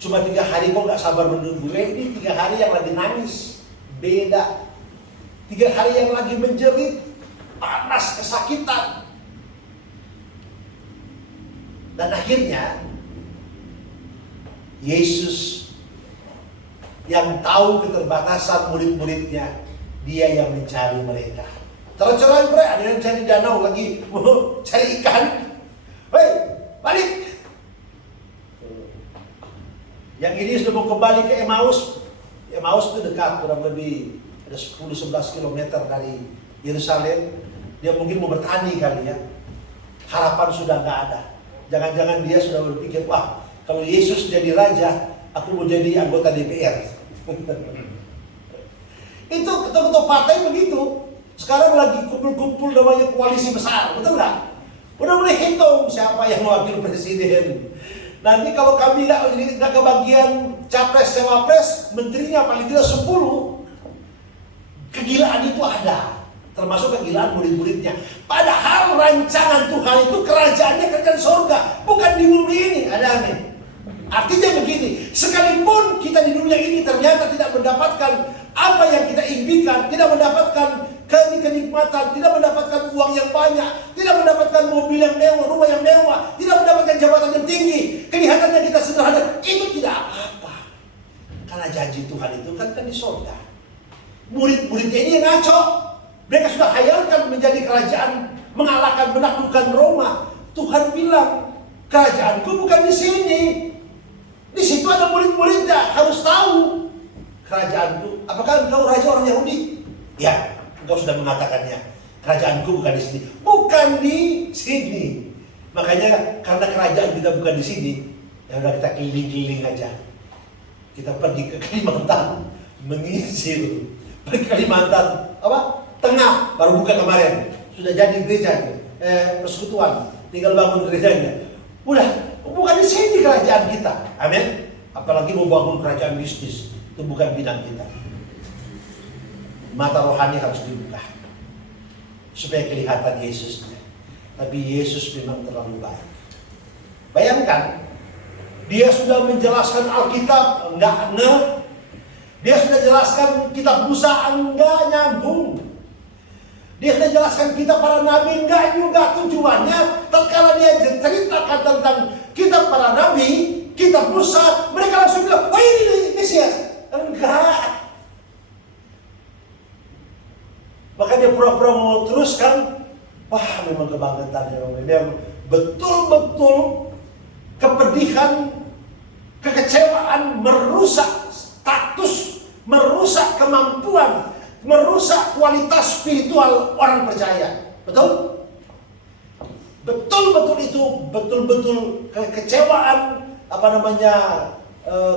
Cuma 3 hari kok gak sabar menunggu. Ini 3 hari yang lagi nangis, beda. 3 hari yang lagi menjerit, panas, kesakitan. Dan akhirnya Yesus yang tahu keterbatasan murid-muridnya, dia yang mencari mereka. Terus-terusan mereka, ada yang cari danau lagi, cari ikan. Hei, balik. Yang ini sudah mau kembali ke Emmaus. Emmaus itu dekat, kurang lebih ada 10-11 km dari Yerusalem. Dia mungkin mau bertani kali ya. Harapan sudah nggak ada. Jangan-jangan dia sudah berpikir, wah kalau Yesus jadi raja, aku mau jadi anggota DPR. Itu ketua-ketua partai begitu. Sekarang lagi kumpul-kumpul namanya koalisi besar, betul nggak? Udah mulai hitung siapa yang wakil presiden. Nanti kalau kami nggak kebagian capres cawapres, menterinya paling tidak 10. Kegilaan itu ada, termasuk kegilaan murid-muridnya. Padahal rancangan Tuhan itu kerajaannya kerajaan surga, bukan di bumi ini. Ada amin. Artinya begini, sekalipun kita di dunia ini ternyata tidak mendapatkan apa yang kita impikan, tidak mendapatkan kenikmatan, tidak mendapatkan uang yang banyak, tidak mendapatkan mobil yang mewah, rumah yang mewah, tidak mendapatkan jabatan yang tinggi, kelihatannya kita sederhana, itu tidak apa-apa. Karena janji Tuhan itu kan di surga. Murid-muridnya ini yang ngaco. Mereka sudah hayalkan menjadi kerajaan, mengalahkan, menaklukkan Roma. Tuhan bilang, kerajaanku bukan di sini. Di situ ada murid-muridnya, harus tahu kerajaanku. Apakah engkau raja orang Yahudi? Ya, engkau sudah mengatakannya. Kerajaanku bukan di sini. Bukan di sini. Makanya karena kerajaan kita bukan di sini, ya udah kita keliling-keliling aja. Kita pergi ke Kalimantan, menginjil. Pergi ke Kalimantan, Tengah, baru buka kemarin. Sudah jadi gereja, persekutuan. Tinggal bangun gerejanya. Udah, bukan di sini kerajaan kita. Amin. Apalagi mau bangun kerajaan bisnis, itu bukan bidang kita. Mata rohani harus dibuka supaya kelihatan Yesusnya. Tapi Yesus memang terlalu baik. Bayangkan, dia sudah menjelaskan Alkitab, enggak ngeh. Dia sudah jelaskan kitab Musa, enggak nyambung. Dia sudah jelaskan kitab para nabi, enggak juga tujuannya. Tatkala dia ceritakan tentang kitab para nabi, kitab Musa, mereka langsung bilang, oh ini Mesias. Enggak. Maka dia pura-pura mau teruskan. Wah, memang kebangkitan dia betul-betul kepedihan, kekecewaan, merusak status, merusak kemampuan, merusak kualitas spiritual orang percaya. Betul? Betul-betul itu, betul-betul kekecewaan,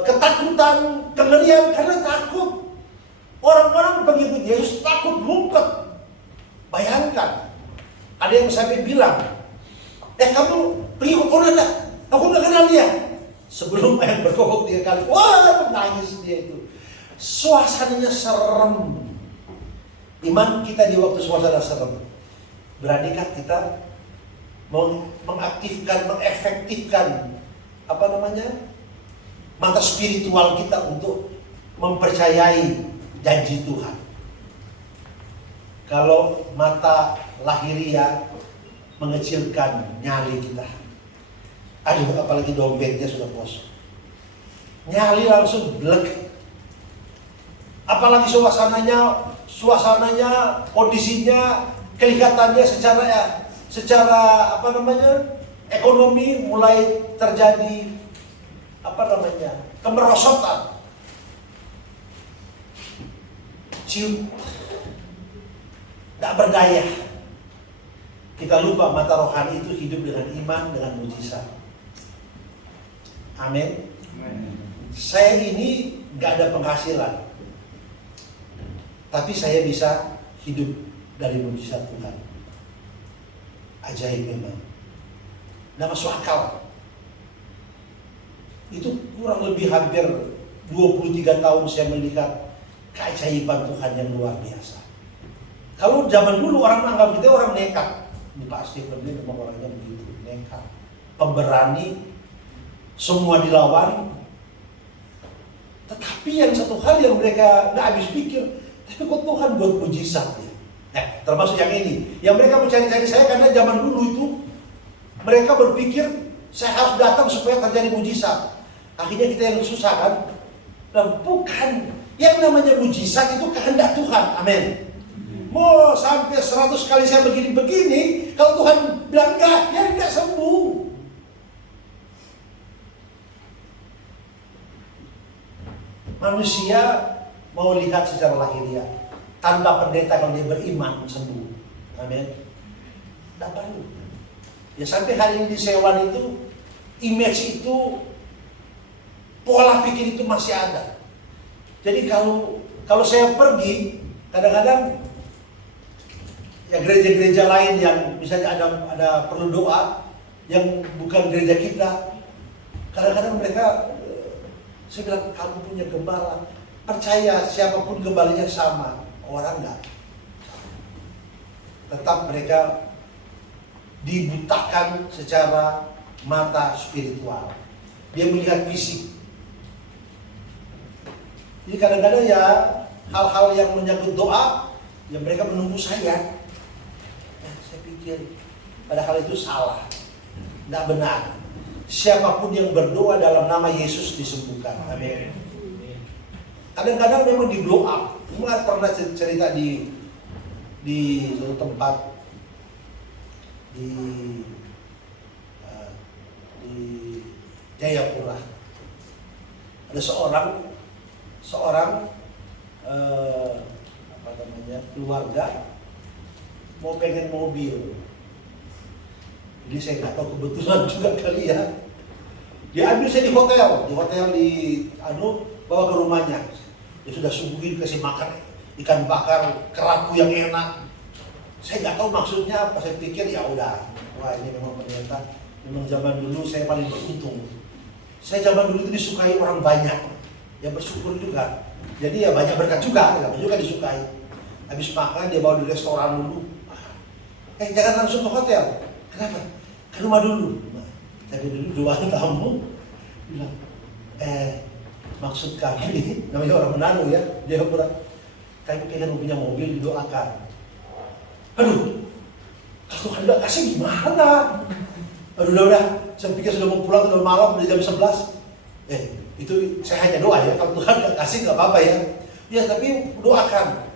ketakutan, kengerian karena takut. Orang-orang pengikut Yesus takut ngumpet. Bayangkan, ada yang sampai bilang, kamu pengikut orang enggak? Aku nggak kenal dia. Sebelum ayat berkokok 3 kali, wah nangis dia itu. Suasananya serem. Iman kita di waktu suasana serem, beranikah kita mengaktifkan, mengefektifkan mata spiritual kita untuk mempercayai janji Tuhan? Kalau mata lahiriah mengecilkan nyali kita, aduh, apalagi dompetnya sudah kosong, nyali langsung blek. Apalagi suasananya, kondisinya, kelihatannya secara ekonomi mulai terjadi kemerosotan, ciut, tidak berdaya. Kita lupa mata rohani itu hidup dengan iman, dengan mujizat. Amin. Saya ini nggak ada penghasilan, tapi saya bisa hidup dari mujizat Tuhan. Ajaib memang. Nggak masuk akal. Itu kurang lebih hampir 23 tahun saya melihat keajaiban Tuhan yang luar biasa. Kalau zaman dulu orang menganggap kita orang nekat. Ini pasti berbeda, memang orangnya begitu, nekat, pemberani, semua dilawan. Tetapi yang satu hal yang mereka nggak habis pikir, tapi kok Tuhan buat mujizat ya? Termasuk yang ini, yang mereka mencari-cari saya karena zaman dulu itu mereka berpikir saya harus datang supaya terjadi mujizat. Akhirnya kita yang susah kan? Dan bukan, yang namanya mujizat itu kehendak Tuhan. Amin. Mau sampai 100 kali saya begini-begini, kalau Tuhan bilang enggak, ya enggak sembuh. Manusia mau lihat secara lahiriah, tanpa pendeta kalau dia beriman sembuh. Amin. Tidak perlu. Ya sampai hari ini di Sewan itu, image itu, pola pikir itu masih ada. Jadi kalau saya pergi, kadang-kadang ya gereja-gereja lain yang misalnya ada perlu doa yang bukan gereja kita, kadang-kadang mereka, saya bilang, kamu punya gembala, percaya siapapun gembalanya sama, orang enggak. Tetap mereka dibutakan secara mata spiritual. Dia melihat fisik. Jadi kadang-kadang ya hal-hal yang menyangkut doa, ya mereka menunggu saya. Saya pikir padahal itu salah, tidak benar. Siapapun yang berdoa dalam nama Yesus disembuhkan. Amin. Kadang-kadang memang di blow up. Saya pernah cerita di suatu tempat di Jayapura. Ada seorang keluarga mau pengen mobil. Jadi saya nggak tahu, kebetulan juga kali ya. Dia ambil saya di hotel bawa ke rumahnya. Dia sudah suguhin, kasih makan ikan bakar kerapu yang enak. Saya nggak tahu maksudnya apa. Saya pikir ya udah, wah ini memang ternyata memang zaman dulu saya paling beruntung. Saya zaman dulu itu disukai orang banyak, ya bersyukur juga. Jadi ya banyak berkat juga, juga disukai. Habis makan dia bawa di restoran dulu. Jangan langsung ke hotel. Kenapa? Ke rumah dulu. Nah, saya dulu dua tamu bilang, maksud kami, namanya orang Manado ya, dia bilang, kami pengen punya mobil, didoakan. Aduh, kalau Tuhan gak kasih gimana? Aduh udah, saya pikir sudah mau pulang, udah malam, udah jam 11. Itu saya hanya doa ya, kalau Tuhan gak kasih gak apa-apa ya. Ya tapi doakan,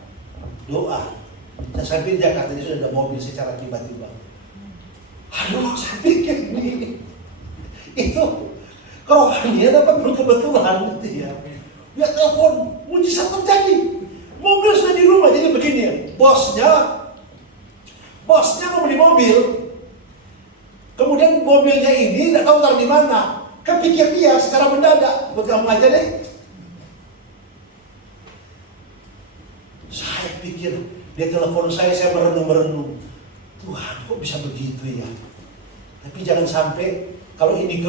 doa. Saya sampai di Jakarta, ini sudah ada mobil secara tiba-tiba. Aduh, saya pikir ini, itu kerohanian apa kebetulan gitu ya. Dia telepon, mujizat terjadi. Mobil sudah di rumah, jadi begini ya. Bosnya mau beli mobil. Kemudian mobilnya ini nggak tahu taruh di mana. Kepikir dia secara mendadak, buat kamu aja deh. Saya pikir dia telepon saya merenung-merenung. Tuhan, kok bisa begitu ya? Tapi jangan sampai kalau ini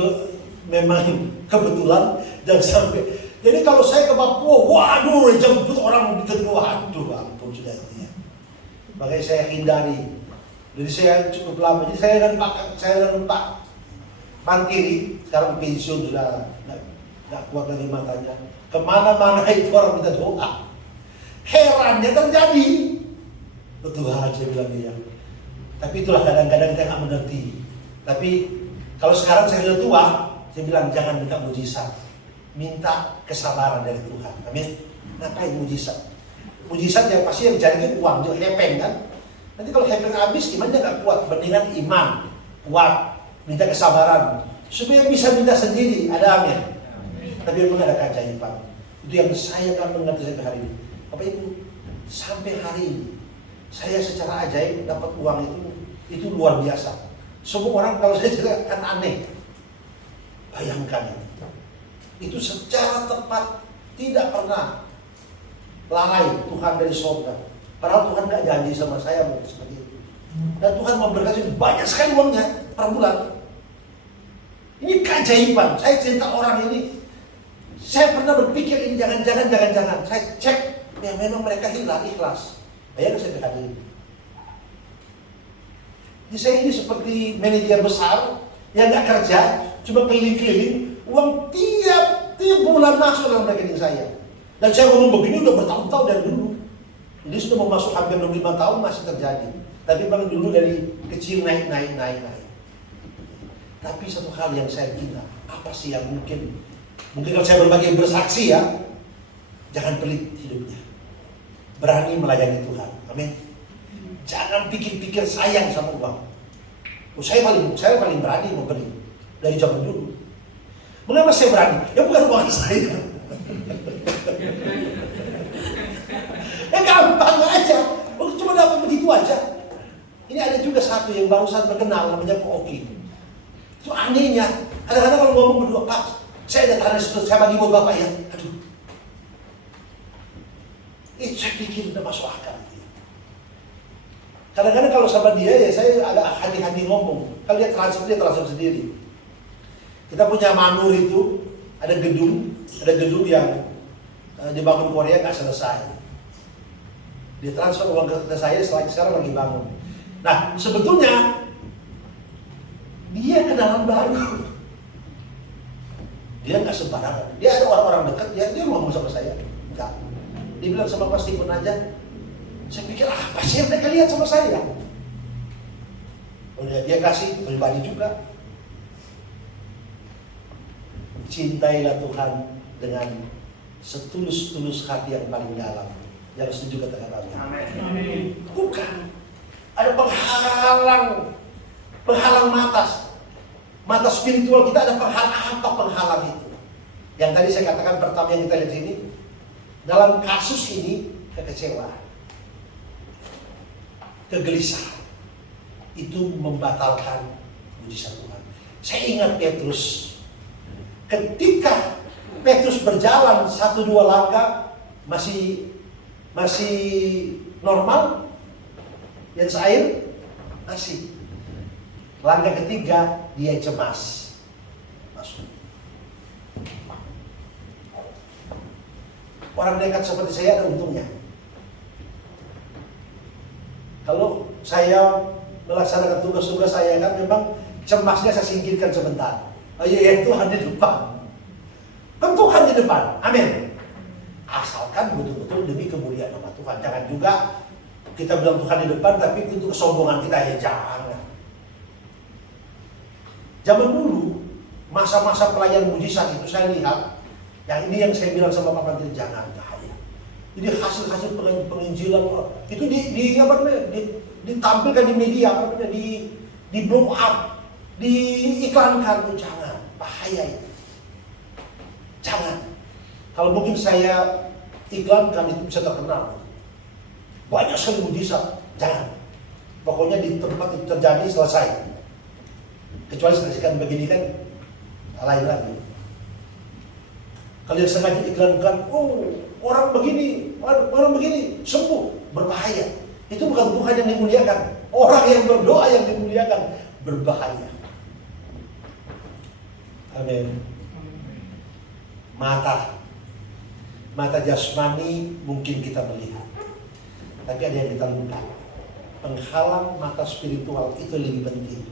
memang kebetulan, jangan sampai. Jadi kalau saya ke Papua, waduh, jemput orang begitu, waduh, ampun sudah itu ya. Makanya saya hindari. Jadi saya cukup lama. Jadi saya lupa mantiri. Sekarang pensiun sudah nggak kuat lagi matanya. Kemana-mana itu orang minta doa. Herannya terjadi. Tuhan, saya bilang dia. Tapi itulah kadang-kadang kita nggak mengerti. Tapi kalau sekarang saya sudah tua, saya bilang jangan minta mujizat, minta kesabaran dari Tuhan. Amin. Ngapain mujizat? Mujizat yang pasti yang cari itu uang, jangan hepeng kan? Nanti kalau hepeng habis, imannya nggak kuat. Mendingan iman kuat, minta kesabaran supaya bisa minta sendiri. Ada amin. Tapi memang ada keajaiban. Itu yang saya akan mengerti sampai hari ini. Bapak Ibu, sampai hari ini saya secara ajaib dapat uang itu luar biasa. Semua orang kalau saya cerita kan aneh. Bayangkan itu secara tepat, tidak pernah lalai Tuhan dari surga. Padahal Tuhan gak janji sama saya mau seperti itu. Dan Tuhan memberkati banyak sekali uangnya per bulan. Ini keajaiban. Saya cerita orang ini, saya pernah berpikir ini jangan. Saya cek, ya memang mereka ikhlas. Bayangkan saya hadir. Jadi saya ini seperti manajer besar yang gak kerja, cuma keliling-keliling, uang tiap bulan masuk dalam rekening saya. Dan saya ngomong begini udah bertahun-tahun dari dulu. Ini sudah mau masuk hampir 25 tahun masih terjadi. Tapi memang dulu dari kecil naik. Tapi satu hal yang saya kira, apa sih yang mungkin kalau saya berbagi bersaksi ya, jangan pelit hidupnya. Berani melayani Tuhan. Amin. Jangan pikir-pikir sayang sama uang. Saya paling berani memberi dari zaman dulu. Mengapa saya berani? Ya bukan uang saya. Ya gampang aja. Cuma dapat begitu aja. Ini ada juga satu yang barusan berkenal namanya Pak Oki. Itu anehnya. Kadang-kadang kalau ngomong berdua, Pak, saya ada tanah situ, saya bagi buat Bapak ya. Aduh. Itu saya pikir udah masuk akal. Kadang-kadang kalau sama dia ya saya agak hati-hati ngomong. Kalau dia transfer sendiri. Kita punya Manur itu ada gedung yang dibangun Korea nggak selesai. Dia transfer uang ke saya sekarang lagi bangun. Nah sebetulnya dia kenalan baru. Dia nggak sembarangan. Dia ada orang-orang dekat dia ngomong sama saya. Enggak. Dia bilang sama Pak Stephen aja. Saya pikir apa sih yang mereka lihat sama saya? Udah dia kasih pribadi juga. Cintailah Tuhan dengan setulus-tulus hati yang paling dalam. Yang setuju katakan amin. Bukan. Ada penghalang mata spiritual kita, ada penghalang itu. Yang tadi saya katakan pertama yang kita lihat sini, dalam kasus ini kekecewaan, kegelisahan itu membatalkan mujizat Tuhan. Saya ingat Petrus, ketika Petrus berjalan 1-2 langkah masih normal, dan air masih. Langkah ketiga dia cemas masuk. Orang nekat seperti saya ada untungnya. Kalau saya melaksanakan tugas-tugas saya kan memang cemasnya saya singkirkan sebentar. Oh iya, Tuhan di depan. Kan Tuhan di depan. Amin. Asalkan betul-betul demi kemuliaan nama Tuhan. Jangan juga kita bilang Tuhan di depan tapi untuk kesombongan kita, ya jangan. Zaman dulu masa-masa pelayan mujizat itu saya lihat, yang ini yang saya bilang sama Pak Menteri, jangan bahaya. Jadi hasil-hasil penginjilan itu ditampilkan di media, di blow up, diiklankan, jangan, bahaya itu. Jangan. Kalau mungkin saya iklankan itu bisa terkenal. Banyak sekali mujizat, jangan. Pokoknya di tempat itu terjadi, selesai. Kecuali saksikan begini kan lain lagi. Kalau yang sengaja iklankan, oh orang begini sembuh, berbahaya. Itu bukan Tuhan yang dimuliakan. Orang yang berdoa yang dimuliakan, berbahaya. Amin. Mata jasmani mungkin kita melihat, tapi ada yang kita lupa. Penghalang mata spiritual itu lebih penting.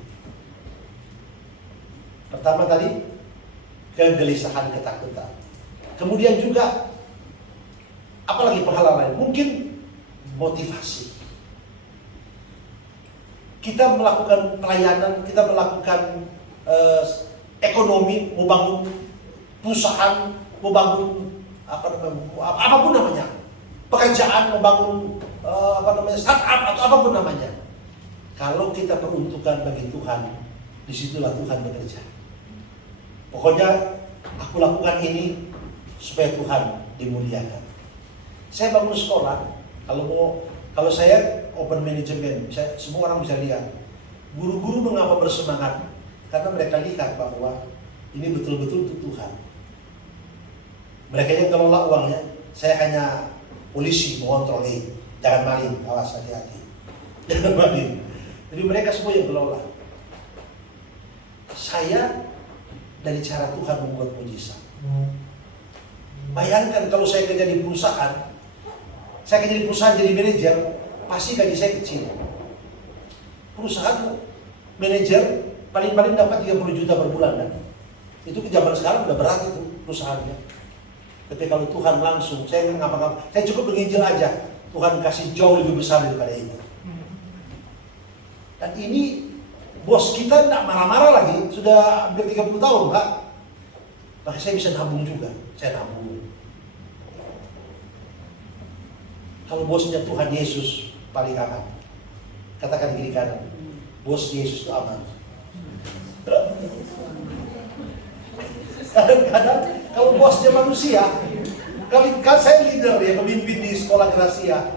Pertama tadi, kegelisahan, ketakutan. Kemudian juga, apalagi penghalang lain? Mungkin motivasi. Kita melakukan pelayanan, kita melakukan ekonomi, mau bangun perusahaan, mau bangun apapun namanya, pekerjaan, mau bangun startup atau apapun namanya. Kalau kita peruntukan bagi Tuhan, disitulah Tuhan bekerja. Pokoknya aku lakukan ini supaya Tuhan dimuliakan. Saya bangun sekolah, kalau saya open management, semua orang bisa lihat. Guru-guru mengapa bersemangat? Karena mereka lihat bahwa ini betul-betul untuk Tuhan. Mereka yang kelola uangnya, saya hanya polisi mengontrol, jangan maling, awas, hati-hati. Jangan maling. Jadi mereka semua yang kelola. Saya dari cara Tuhan membuat mujizat. Bayangkan kalau saya kerja di perusahaan, saya kerja di perusahaan jadi manajer, pasti gaji saya kecil. Perusahaan manajer paling-paling dapat 30 juta per bulan kan? Itu ke zaman sekarang udah berat itu perusahaannya. Tapi kalau Tuhan langsung, saya ngapa-ngapa, saya cukup menginjil aja, Tuhan kasih jauh lebih besar daripada itu. Dan ini bos kita tidak marah-marah lagi, sudah hampir 30 tahun Pak. Maka saya bisa nabung juga, saya nabung. Kalau bosnya Tuhan Yesus paling aman, katakan kiri kanan, bos Yesus itu aman. Kadang-kadang kalau bosnya manusia, kan saya leader ya, pemimpin di sekolah Gracia,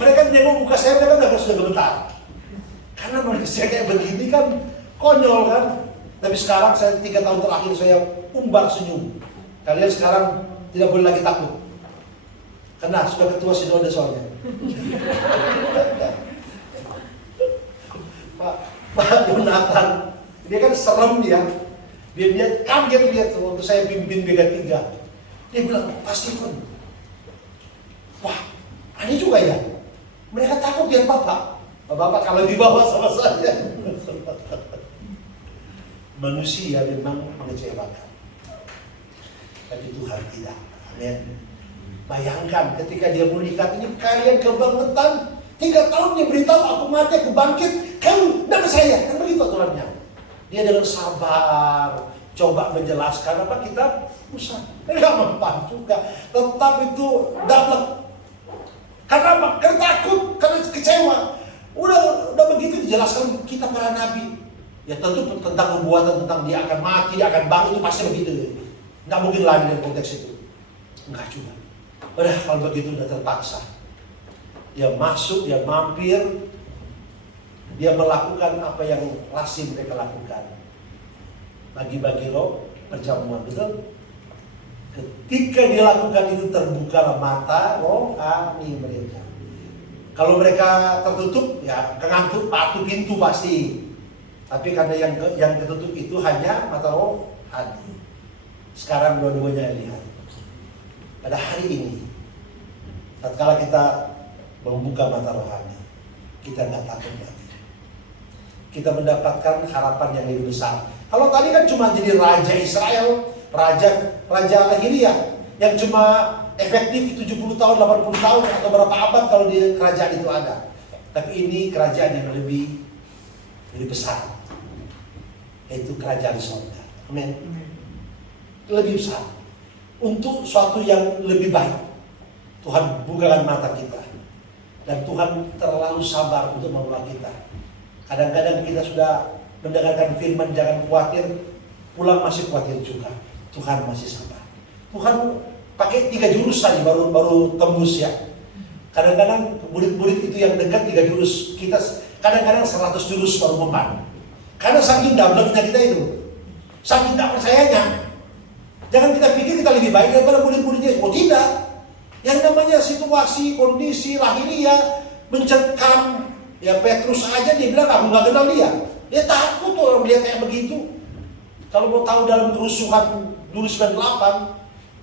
mereka nengok muka saya, mereka sudah gemetar. Karena manusia kayak begini kan konyol kan. Tapi sekarang saya 3 tahun terakhir saya umbar senyum. Kalian sekarang tidak boleh lagi takut. Karena sudah ketua sinode soalnya. Pak Jonathan, dia kan serem dia. Dia kaget lihat waktu saya pimpin BK3. Dia bilang, pasti pun. Wah, ini juga ya. Mereka takut lihat Bapak. Bapak kalau di bawah sama saya. Manusia memang mengecewakan. Tapi Tuhan tidak. Amin. Bayangkan ketika dia melihat ini kalian kebangetan. 3 tahun dia beritahu aku mati, aku bangkit. Kamu tidak saya. Kan begitu aturannya. Dia dengan sabar coba menjelaskan apa kita usah. Enggak mempan juga. Tetap itu dapat. Karena apa? Karena takut, karena kecewa. Udah begitu dijelaskan kita para nabi. Ya tentu tentang nubuatan, tentang dia akan mati, dia akan bangun, itu pasti begitu. Nggak mungkin lain dari konteks itu. Enggak juga. Udah kalau begitu udah terpaksa. Dia masuk, dia mampir, dia melakukan apa yang lazim mereka lakukan. Bagi-bagi roh, perjamuan, betul? Ketika dia lakukan itu terbukalah mata rohani mereka. Kalau mereka tertutup, ya kengantuk, patuh pintu pasti. Tapi karena yang tertutup itu hanya mata rohani. Sekarang dua-duanya lihat. Pada hari ini, tatkala kita membuka mata rohani, kita nggak takut lagi. kita mendapatkan harapan yang lebih besar. Kalau tadi kan cuma jadi raja Israel, raja Ahiria yang cuma efektif 70 tahun, 80 tahun atau berapa abad kalau di kerajaan itu ada. Tapi ini kerajaan yang lebih besar, yaitu kerajaan surga. Amin. Lebih besar untuk suatu yang lebih baik. Tuhan bukakan mata kita, dan Tuhan terlalu sabar untuk membawa kita. Kadang-kadang kita sudah mendengarkan firman jangan khawatir, pulang masih khawatir juga. Tuhan masih sabar. Tuhan pakai 3 jurus tadi baru tembus ya. Kadang-kadang murid-murid itu yang dekat 3 jurus, kita kadang-kadang 100 jurus baru mempan. Karena saking dableknya kita itu, saking tak percayanya. Jangan kita pikir kita lebih baik daripada murid-muridnya. Oh tidak. Yang namanya situasi, kondisi, lahiriah, mencekam. Ya Petrus aja dia bilang aku nggak kenal dia. Dia takut tuh orang melihat kayak begitu. Kalau mau tahu dalam kerusuhan dulu 98,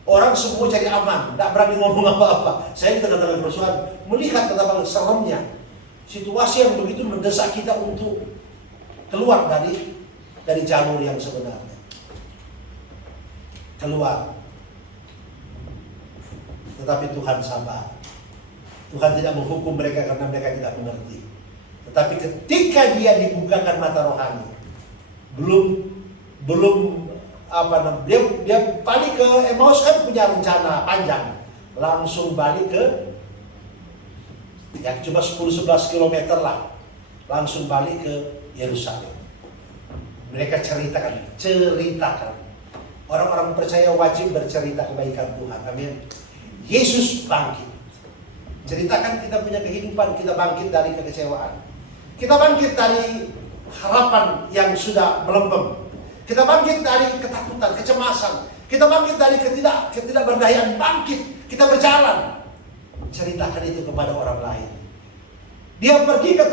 orang semua cari aman, tidak berani ngomong apa-apa. Saya di tengah-tengah kerusuhan melihat betapa seremnya situasi yang begitu mendesak kita untuk keluar dari jalur yang sebenarnya. Keluar. Tetapi Tuhan sabar. Tuhan tidak menghukum mereka karena mereka tidak mengerti. Tetapi ketika dia dibukakan mata rohani, belum dia balik ke Emmaus kan punya rencana panjang, langsung balik ke ya cuma 10-11 km lah, langsung balik ke Yerusalem. Mereka ceritakan. Orang-orang percaya wajib bercerita kebaikan Tuhan. Amin. Yesus bangkit. Ceritakan kita punya kehidupan, kita bangkit dari kekecewaan. Kita bangkit dari harapan yang sudah melempem. Kita bangkit dari ketakutan, kecemasan. Kita bangkit dari ketidakberdayaan, bangkit. Kita berjalan. Ceritakan itu kepada orang lain. Dia pergi ke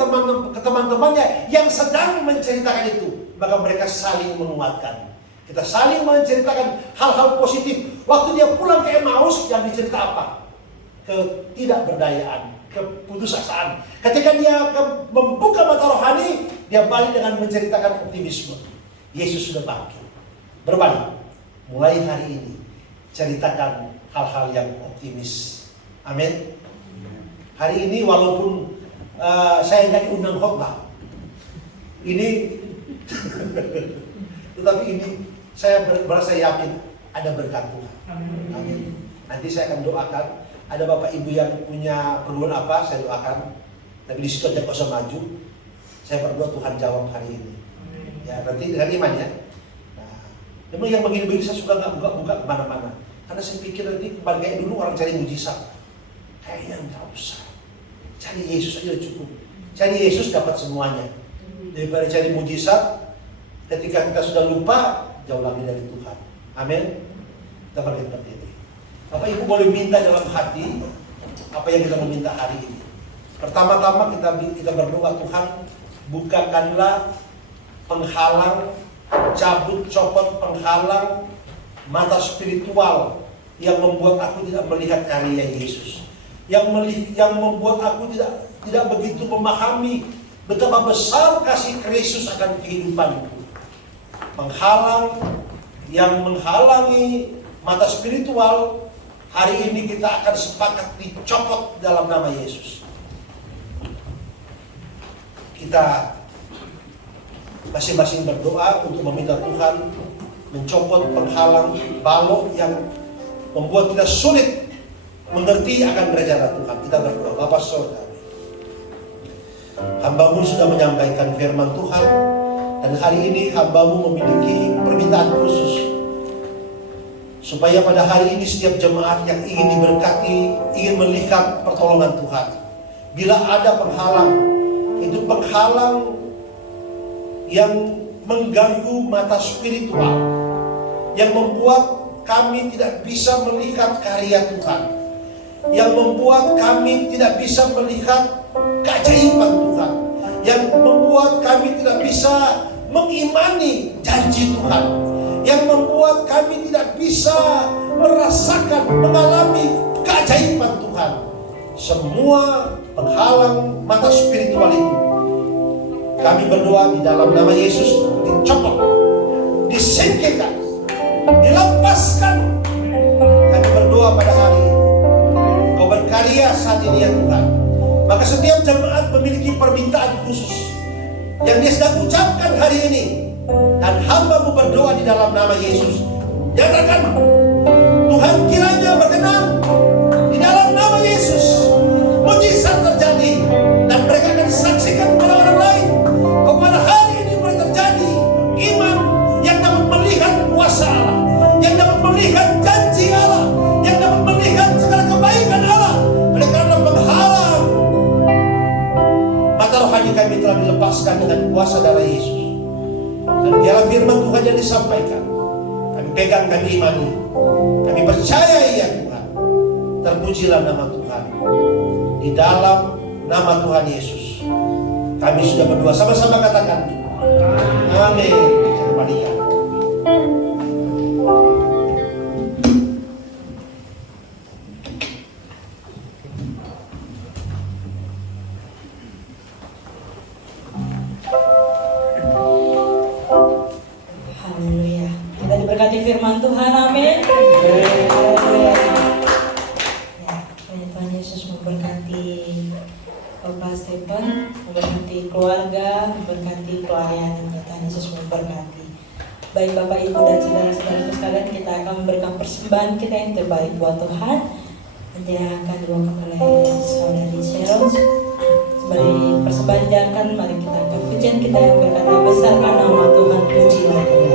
teman-temannya yang sedang menceritakan itu. Maka mereka saling menguatkan. Kita saling menceritakan hal-hal positif. Waktu dia pulang ke Emmaus, yang dicerita apa? Ketidakberdayaan, keputusasaan. Ketika dia membuka mata rohani, dia balik dengan menceritakan optimisme. Yesus sudah bangkit. Berbalik. Mulai hari ini, ceritakan hal-hal yang optimis. Amin. Hari ini walaupun saya nggak diundang khotbah, tetapi ini saya merasa yakin ada berkat Tuhan. Amin. Nanti saya akan doakan. Ada bapak ibu yang punya perluan apa, saya doakan. Tapi di situ aja kok usah maju. Saya berdoa Tuhan jawab hari ini. Ya nanti dengan iman ya. Nah, memang yang begini-begini saya suka nggak buka kemana-mana. Karena saya pikir nanti kembali kayak dulu orang cari mujizat. Kayaknya nggak usah. Cari Yesus aja cukup. Cari Yesus dapat semuanya. Daripada cari mujizat, ketika kita sudah lupa, jauh lagi dari Tuhan. Amin. Kita bangkit berdiri. Bapak Ibu boleh minta dalam hati apa yang kita meminta hari ini. Pertama-tama kita berdoa, Tuhan bukakanlah penghalang, copot penghalang mata spiritual yang membuat aku tidak melihat karya Yesus. Yang membuat aku tidak begitu memahami betapa besar kasih Kristus akan kehidupanku. Penghalang yang menghalangi mata spiritual, hari ini kita akan sepakat dicopot dalam nama Yesus. Kita masing-masing berdoa untuk meminta Tuhan mencopot penghalang balok yang membuat kita sulit mengerti akan rencana Tuhan. Kita berdoa. Bapa Surga, hamba-Mu sudah menyampaikan firman Tuhan, dan hari ini hamba-Mu memiliki permintaan khusus supaya pada hari ini setiap jemaat yang ingin diberkati, ingin melihat pertolongan Tuhan. Bila ada penghalang, itu penghalang yang mengganggu mata spiritual, yang membuat kami tidak bisa melihat karya Tuhan, yang membuat kami tidak bisa melihat keajaiban Tuhan, yang membuat kami tidak bisa mengimani janji Tuhan, yang membuat kami tidak bisa merasakan, mengalami keajaiban Tuhan. Semua penghalang mata spiritual itu Kami berdoa di dalam nama Yesus, dicopot, disingkirkan, dilepaskan. Kami berdoa pada hari ini, Kau berkarya saat ini ya Tuhan. Maka setiap jemaat memiliki permintaan khusus yang dia sedang ucapkan hari ini, dan hamba-Mu berdoa di dalam nama Yesus. Nyatakan, Tuhan kiranya berkenan di dalam nama Yesus. Mujizat terjadi dan mereka akan saksikan kepada orang lain bahwa pada hari ini boleh terjadi iman yang dapat melihat kuasa Allah, yang dapat melihat janji Allah, yang dapat melihat segala kebaikan Allah. Oleh karena penghalang mata rohani kami telah dilepaskan dengan kuasa darah Yesus. Dan biarlah firman Tuhan yang disampaikan kami pegang, kami imani, kami percaya ya Tuhan. Terpujilah nama Tuhan. Di dalam nama Tuhan Yesus kami sudah berdoa, sama-sama katakan amin. Kembalikan. Haleluya. Kita diberkati firman Tuhan, amin. Haleluya. Ya, Tuhan Yesus memberkati Bapak Stephen, memberkati keluarga, memberkati pelayanannya. Tuhan Yesus memberkati. Baik Bapak Ibu dan saudara-saudara sekalian, kita akan memberikan persembahan kita yang terbaik buat Tuhan. Nanti yang akan dibawakan oleh saudari Cheryl. Sebagai persembahan dijalankan, mari kita akan pujian kita yang berkata, besarkan nama Tuhan, pujilah Dia.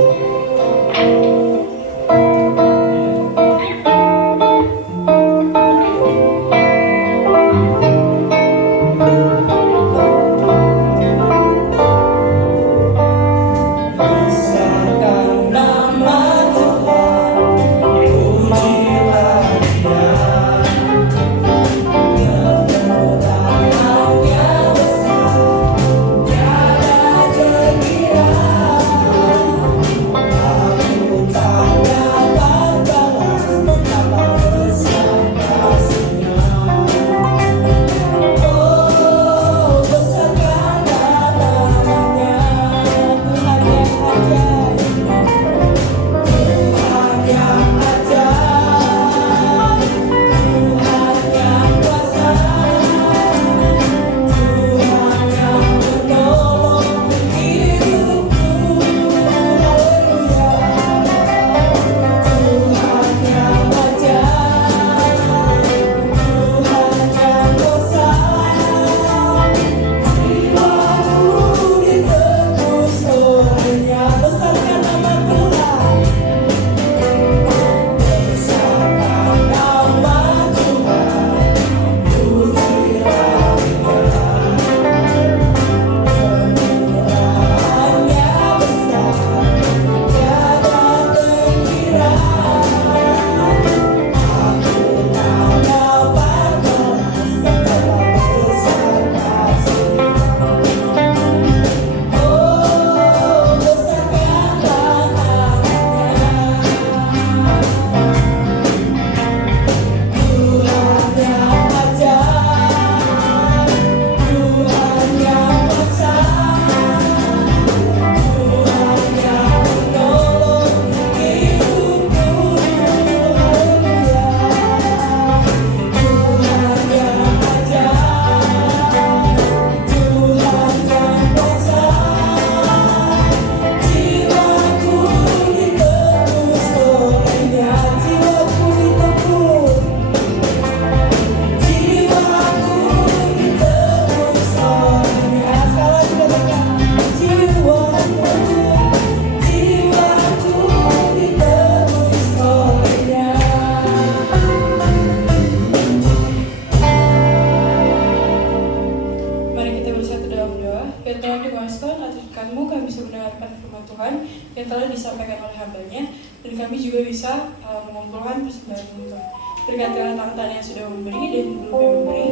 yang telah disampaikan oleh hambanya, dan kami juga bisa mengumpulkan persembahan untuk berkati tangan yang sudah memberi dan belum yang memberi.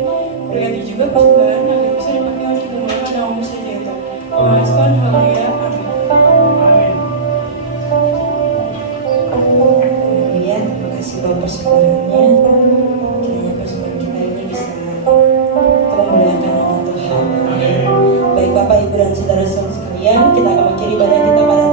Berkati juga persembahan agar bisa dipakai untuk memulakan nama saja itu. Tuhan, haleluya, amin. Haleluya, terima kasih Bapak persembahannya. Kiranya persembahan kita ini bisa memuliakan nama Tuhan. Baik Bapak, Ibu dan saudara-saudara sekalian, kita akan mengakhiri ibadah kita pada